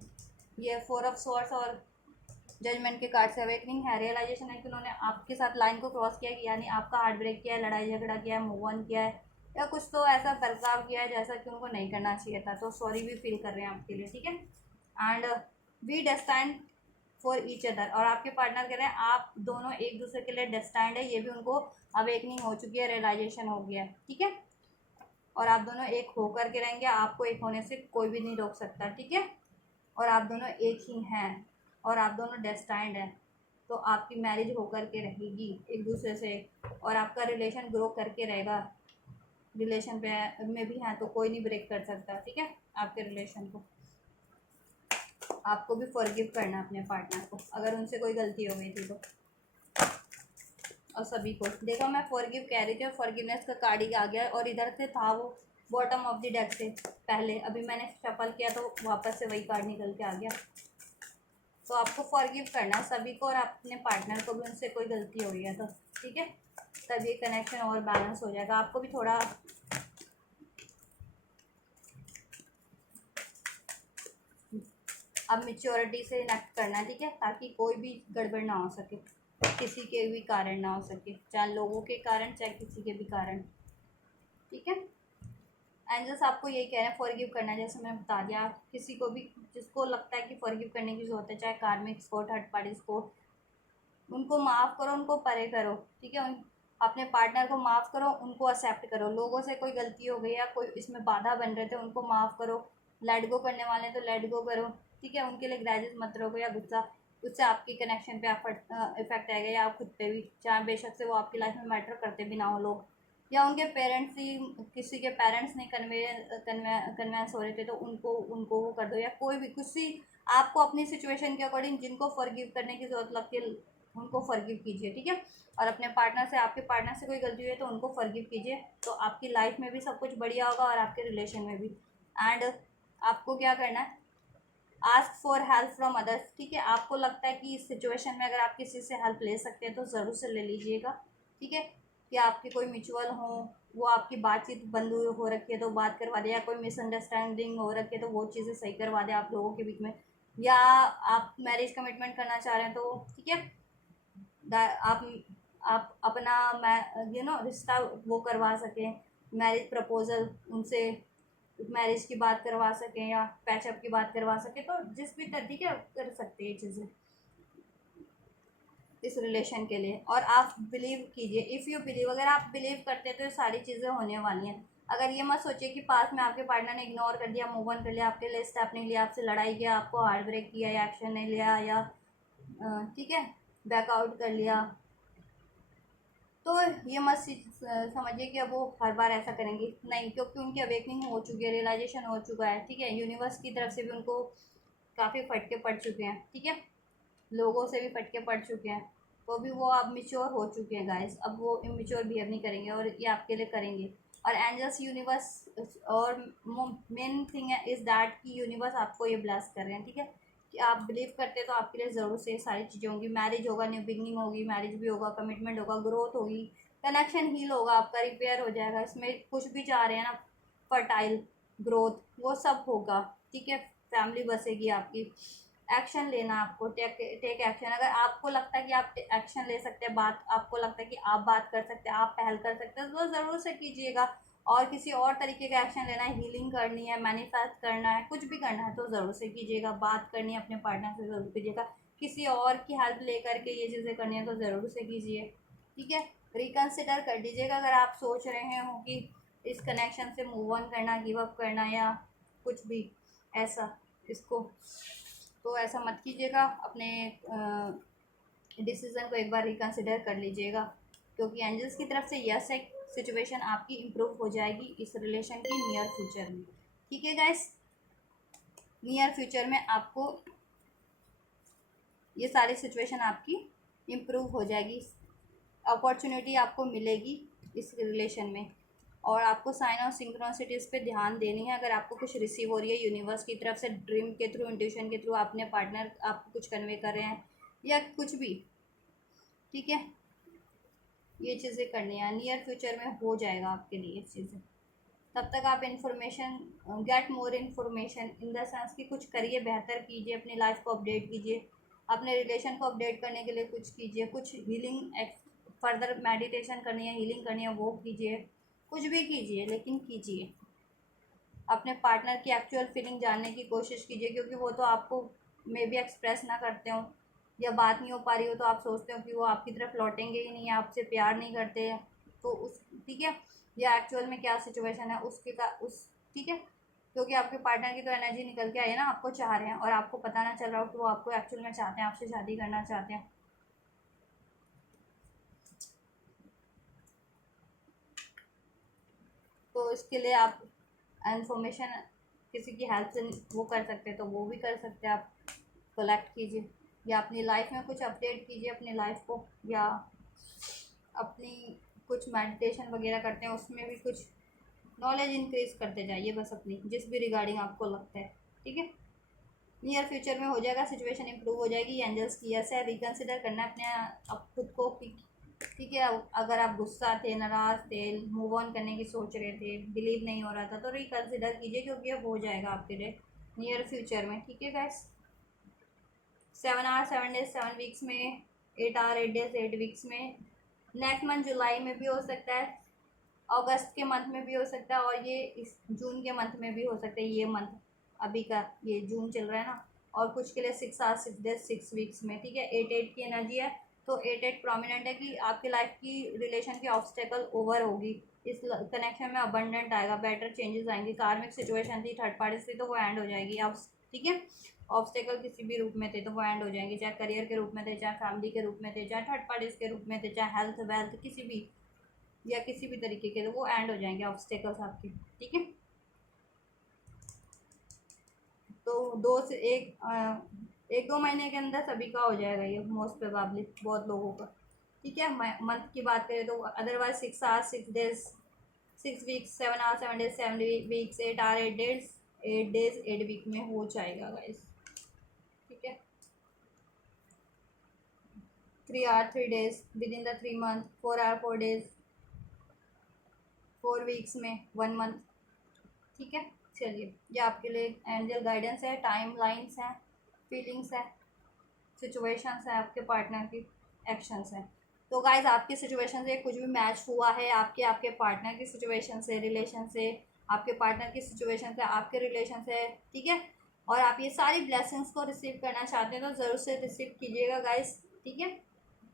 ये 4 ऑफ स्वॉर्ड्स और जजमेंट के कार्ड से अवेकनिंग है, रियलाइजेशन है कि उन्होंने आपके साथ लाइन को क्रॉस किया है, यानी आपका हार्ट ब्रेक किया है, लड़ाई झगड़ा किया है, मूव ऑन किया है, या कुछ तो ऐसा बर्ताव किया है जैसा कि उनको नहीं करना चाहिए था। तो सॉरी भी फील कर रहे हैं आपके लिए, ठीक है। And we destined for each other. और आपके पार्टनर कह रहे हैं आप दोनों एक दूसरे के लिए डेस्टाइंड है। ये भी उनको अवेकनिंग हो चुकी है, रियलाइजेशन हो गया है, ठीक है। और आप दोनों एक होकर के रहेंगे, आपको एक होने से कोई भी नहीं रोक सकता, ठीक है। और आप दोनों एक ही हैं, और आप दोनों डेस्टाइंड हैं। तो आपकी मैरिज होकर के रहेगी एक दूसरे से, और आपका रिलेशन ग्रो करके रहेगा। रिलेशन पे में भी हैं तो कोई नहीं ब्रेक कर सकता, ठीक है, आपके रिलेशन को। आपको भी फॉरगिव करना अपने पार्टनर को, अगर उनसे कोई गलती हो गई थी तो। और सभी को देखो, मैं फॉरगिव कह रही थी और फॉरगिवनेस का कार्ड ही आ गया, और इधर से था वो बॉटम ऑफ द डेक से पहले, अभी मैंने शफल किया तो वापस से वही कार्ड निकल के आ गया। तो आपको फॉरगिव करना है सभी को, और अपने पार्टनर को भी, उनसे कोई गलती हो गई है तो, ठीक है। तब ये कनेक्शन और बैलेंस हो जाएगा। आपको भी थोड़ा अब मेच्योरिटी से एक्ट करना है, ठीक है, ताकि कोई भी गड़बड़ ना हो सके, किसी के भी कारण ना हो सके, चाहे लोगों के कारण चाहे किसी के भी कारण, ठीक है। एंजल्स आपको यही कह रहे हैं, फॉरगिव करना है, जैसे मैंने बता दिया। किसी को भी जिसको लगता है कि फॉरगिव करने की ज़रूरत है, चाहे कार्मिक्स को, थर्ड पार्टीज को, उनको माफ़ करो, उनको परे करो, ठीक है। अपने पार्टनर को माफ़ करो, उनको एक्सेप्ट करो। लोगों से कोई गलती हो गई या कोई इसमें बाधा बन रहे थे, उनको माफ़ करो। लेट गो करने वाले तो लेट गो करो, ठीक है। उनके लिए ग्रैजेस मत रखो या गुस्सा, उससे आपकी कनेक्शन पे इफेक्ट आएगा, या आप खुद पे भी, चाहे बेशक से वो आपकी लाइफ में मैटर करते भी ना हो लोग, या उनके पेरेंट्स ही, किसी के पेरेंट्स नहीं कन्वेंस हो रहे थे तो उनको उनको वो कर दो, या कोई भी किसी, आपको अपनी सिचुएशन के अकॉर्डिंग जिनको फॉरगिव करने की ज़रूरत लगती है उनको फॉरगिव कीजिए, ठीक है। और अपने पार्टनर से, आपके पार्टनर से कोई गलती हुई है तो उनको फॉरगिव कीजिए, तो आपकी लाइफ में भी सब कुछ बढ़िया होगा और आपके रिलेशन में भी। एंड आपको क्या करना है, ask for help from others, ठीक है। आपको लगता है कि इस सिचुएशन में अगर आप किसी से हेल्प ले सकते हैं तो ज़रूर से ले लीजिएगा, ठीक है। कि आपकी कोई म्यूचुअल हो, वो आपकी बातचीत बंद हो रखी है तो बात करवा दे, या कोई मिसअंडरस्टैंडिंग हो रखी है तो वो चीज़ें सही करवा दे आप लोगों के बीच में, या आप मैरिज कमिटमेंट करना चाह रहे हैं तो, ठीक है, आप अपना रिश्ता वो करवा सकें, मैरिज प्रपोजल उनसे, मैरिज की बात करवा सकें या पैचअप की बात करवा सकें, तो जिस भी तरीके कर सकते हैं ये चीज़ें इस रिलेशन के लिए। और आप बिलीव कीजिए, इफ़ यू बिलीव, अगर आप बिलीव करते हैं तो ये सारी चीज़ें होने वाली हैं। अगर ये मत सोचिए कि पास में आपके पार्टनर ने इग्नोर कर दिया, मूव ऑन कर लिया, आपके लिए स्टेप नहीं लिया, आपसे लड़ाई किया, आपको हार्ट ब्रेक किया या एक्शन नहीं लिया या ठीक है बैकआउट कर लिया, तो ये मत समझिए कि अब वो हर बार ऐसा करेंगे, नहीं, क्योंकि उनकी अवेकनिंग हो चुकी है, रियलाइजेशन हो चुका है, ठीक है। यूनिवर्स की तरफ से भी उनको काफ़ी फटके पड़ चुके हैं, ठीक है, लोगों से भी फटके पड़ चुके हैं, तो भी वो अब मिच्योर हो चुके हैं गाइस, अब वो इमेच्योर बिहेव नहीं करेंगे और ये आपके लिए करेंगे। और एंजल्स यूनिवर्स और मेन थिंग है इज़ दैट कि यूनिवर्स आपको ये ब्लेस कर रहे हैं, ठीक है, कि आप बिलीव करते हैं तो आपके लिए ज़रूर से सारी चीज़ें होंगी, मैरिज होगा, न्यू बिगनिंग होगी, मैरिज भी होगा, कमिटमेंट होगा, ग्रोथ होगी, कनेक्शन हील होगा, आपका रिपेयर हो जाएगा, इसमें कुछ भी चाह रहे हैं ना, फर्टाइल ग्रोथ, वो सब होगा, ठीक है, फैमिली बसेगी आपकी। एक्शन लेना आपको, टेक एक्शन, अगर आपको लगता है कि आप एक्शन ले सकते हैं, बात आपको लगता है कि आप बात कर सकते हैं, आप पहल कर सकते हैं, तो ज़रूर से कीजिएगा। और किसी और तरीके का एक्शन लेना है, हीलिंग करनी है, मैनिफेस्ट करना है, कुछ भी करना है तो ज़रूर से कीजिएगा, बात करनी है अपने पार्टनर से ज़रूर कीजिएगा, किसी और की हेल्प लेकर के ये चीज़ें करनी है तो ज़रूर से कीजिए, ठीक है। रिकन्सिडर कर लीजिएगा अगर आप सोच रहे हो कि इस कनेक्शन से मूव ऑन करना, गिव अप करना या कुछ भी ऐसा, इसको तो ऐसा मत कीजिएगा, अपने डिसीज़न को एक बार रिकन्सिडर कर लीजिएगा, क्योंकि एंजल्स की तरफ से यस है, सिचुएशन आपकी इम्प्रूव हो जाएगी इस रिलेशन की नियर फ्यूचर में, ठीक है गाइस। नियर फ्यूचर में आपको ये सारी सिचुएशन आपकी इम्प्रूव हो जाएगी, अपॉर्चुनिटी आपको मिलेगी इस रिलेशन में, और आपको साइन और सिंक्रोनिसिटीज़ पे ध्यान देनी है। अगर आपको कुछ रिसीव हो रही है यूनिवर्स की तरफ से, ड्रीम के थ्रू, इंट्यूशन के थ्रू, अपने पार्टनर आपको कुछ कन्वे कर रहे हैं या कुछ भी, ठीक है, ये चीज़ें करनी है, नियर फ्यूचर में हो जाएगा आपके लिए ये चीज़ें। तब तक आप information get more information in the sense कि कुछ करिए, बेहतर कीजिए, अपनी लाइफ को अपडेट कीजिए, अपने रिलेशन को अपडेट करने के लिए कुछ कीजिए, कुछ हीलिंग फर्दर मेडिटेशन करनी है, हीलिंग करनी है वो कीजिए, कुछ भी कीजिए लेकिन कीजिए, अपने पार्टनर की एक्चुअल फीलिंग जानने की कोशिश कीजिए, क्योंकि वो तो आपको मे बी एक्सप्रेस ना करते हो या बात नहीं हो पा रही हो तो आप सोचते हो कि वो आपकी तरफ लौटेंगे ही नहीं, आपसे प्यार नहीं करते, तो उस, ठीक है, या एक्चुअल में क्या सिचुएशन है उसके का उस, ठीक है, क्योंकि आपके पार्टनर की तो एनर्जी निकल के आई है ना, आपको चाह रहे हैं और आपको पता ना चल रहा हो कि वो आपको एक्चुअल में चाहते हैं, आपसे शादी करना चाहते हैं। तो इसके लिए आप इन्फॉर्मेशन किसी की हेल्प से वो कर सकते हैं तो वो भी कर सकते हैं, आप कलेक्ट कीजिए या अपनी लाइफ में कुछ अपडेट कीजिए अपनी लाइफ को, या अपनी कुछ मेडिटेशन वगैरह करते हैं उसमें भी कुछ नॉलेज इंक्रीज करते जाइए, बस अपनी जिस भी रिगार्डिंग आपको लगता है, ठीक है। नियर फ्यूचर में हो जाएगा, सिचुएशन इंप्रूव हो जाएगी, एंजल्स की यस है, रिकन्सिडर करना है अपने आप खुद को, ठीक है। अगर आप गुस्सा थे, नाराज़ थे, मूव ऑन करने की सोच रहे थे, बिलीव नहीं हो रहा था, तो रिकन्सिडर कीजिए, क्योंकि अब हो जाएगा आपके लिए नियर फ्यूचर में, ठीक है गाइस। 7 आवर 7 डेज 7 वीक्स में, 8 आवर 8 डेज 8 वीक्स में, नेक्स्ट मंथ जुलाई में भी हो सकता है, अगस्त के मंथ में भी हो सकता है, और ये इस जून के मंथ में भी हो सकता है, ये मंथ अभी का ये जून चल रहा है ना, और कुछ के लिए 6 आवर 6 डेज 6 वीक्स में, ठीक है। 8 8 की एनर्जी है, तो 8 8 प्रोमिनेंट है कि आपकी लाइफ की रिलेशन की ऑब्स्टेकल ओवर होगी, इस कनेक्शन में अबंडेंट आएगा, बेटर चेंजेस आएंगे, कार्मिक सिचुएशन थी, थर्ड पार्टी से, तो वो एंड हो जाएगी, अब ठीक है। ऑब्स्टेकल किसी भी रूप में थे तो वो एंड हो जाएंगे, चाहे करियर के रूप में थे, चाहे फैमिली के रूप में थे, चाहे थर्ड पार्टीज के रूप में थे, चाहे हेल्थ वेल्थ किसी भी या किसी भी तरीके के, तो वो एंड हो जाएंगे ऑब्स्टेकल्स आपके, ठीक है। तो 1 2 महीने के अंदर सभी का हो जाएगा ये, मोस्ट प्रोबेबली बहुत लोगों का, ठीक है। मंथ की बात करें तो otherwise 6 hour 6 days 6 weeks, 7 hour 7 days 7 weeks, 8 hour 8 days 8 days 8 week में हो जाएगा गाइस, ठीक है। 3 hour 3 days with in the 3 month, 4 hour 4 days 4 weeks में 1 मंथ, ठीक है। चलिए, ये आपके लिए एंजल गाइडेंस है, टाइम लाइन्स हैं, फीलिंग्स है, सिचुएशंस है, आपके पार्टनर की एक्शंस हैं। तो गाइज आपकी सिचुएशन से कुछ भी मैच हुआ है, आपके आपके पार्टनर की सिचुएशन से, रिलेशन से, आपके पार्टनर की सिचुएशन से, आपके रिलेशन से, ठीक है, और आप ये सारी ब्लेसिंग्स को रिसीव करना चाहते हैं तो ज़रूर से रिसीव कीजिएगा गाइज, ठीक है।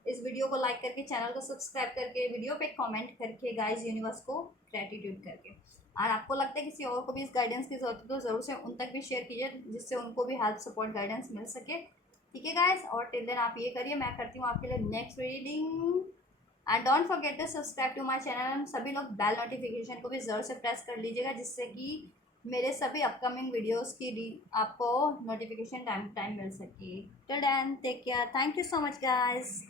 इस वीडियो को लाइक करके, चैनल को सब्सक्राइब करके, वीडियो पे कमेंट करके गाइस यूनिवर्स को ग्रेटिट्यूड करके। और आपको लगता है किसी और को भी इस गाइडेंस की जरूरत है तो ज़रूर से उन तक भी शेयर कीजिए, जिससे उनको भी हेल्प सपोर्ट गाइडेंस मिल सके। ठीक है गाइस, और टिल देन आप ये करिए, मैं करती हूँ आपके लिए next reading. And don't forget to subscribe to my channel. सभी लोग बेल नोटिफिकेशन को भी ज़रूर से प्रेस कर लीजिएगा, जिससे कि मेरे सभी अपकमिंग वीडियोस की आपको नोटिफिकेशन टाइम टू टाइम मिल सके। Till then take care, thank you so much guys.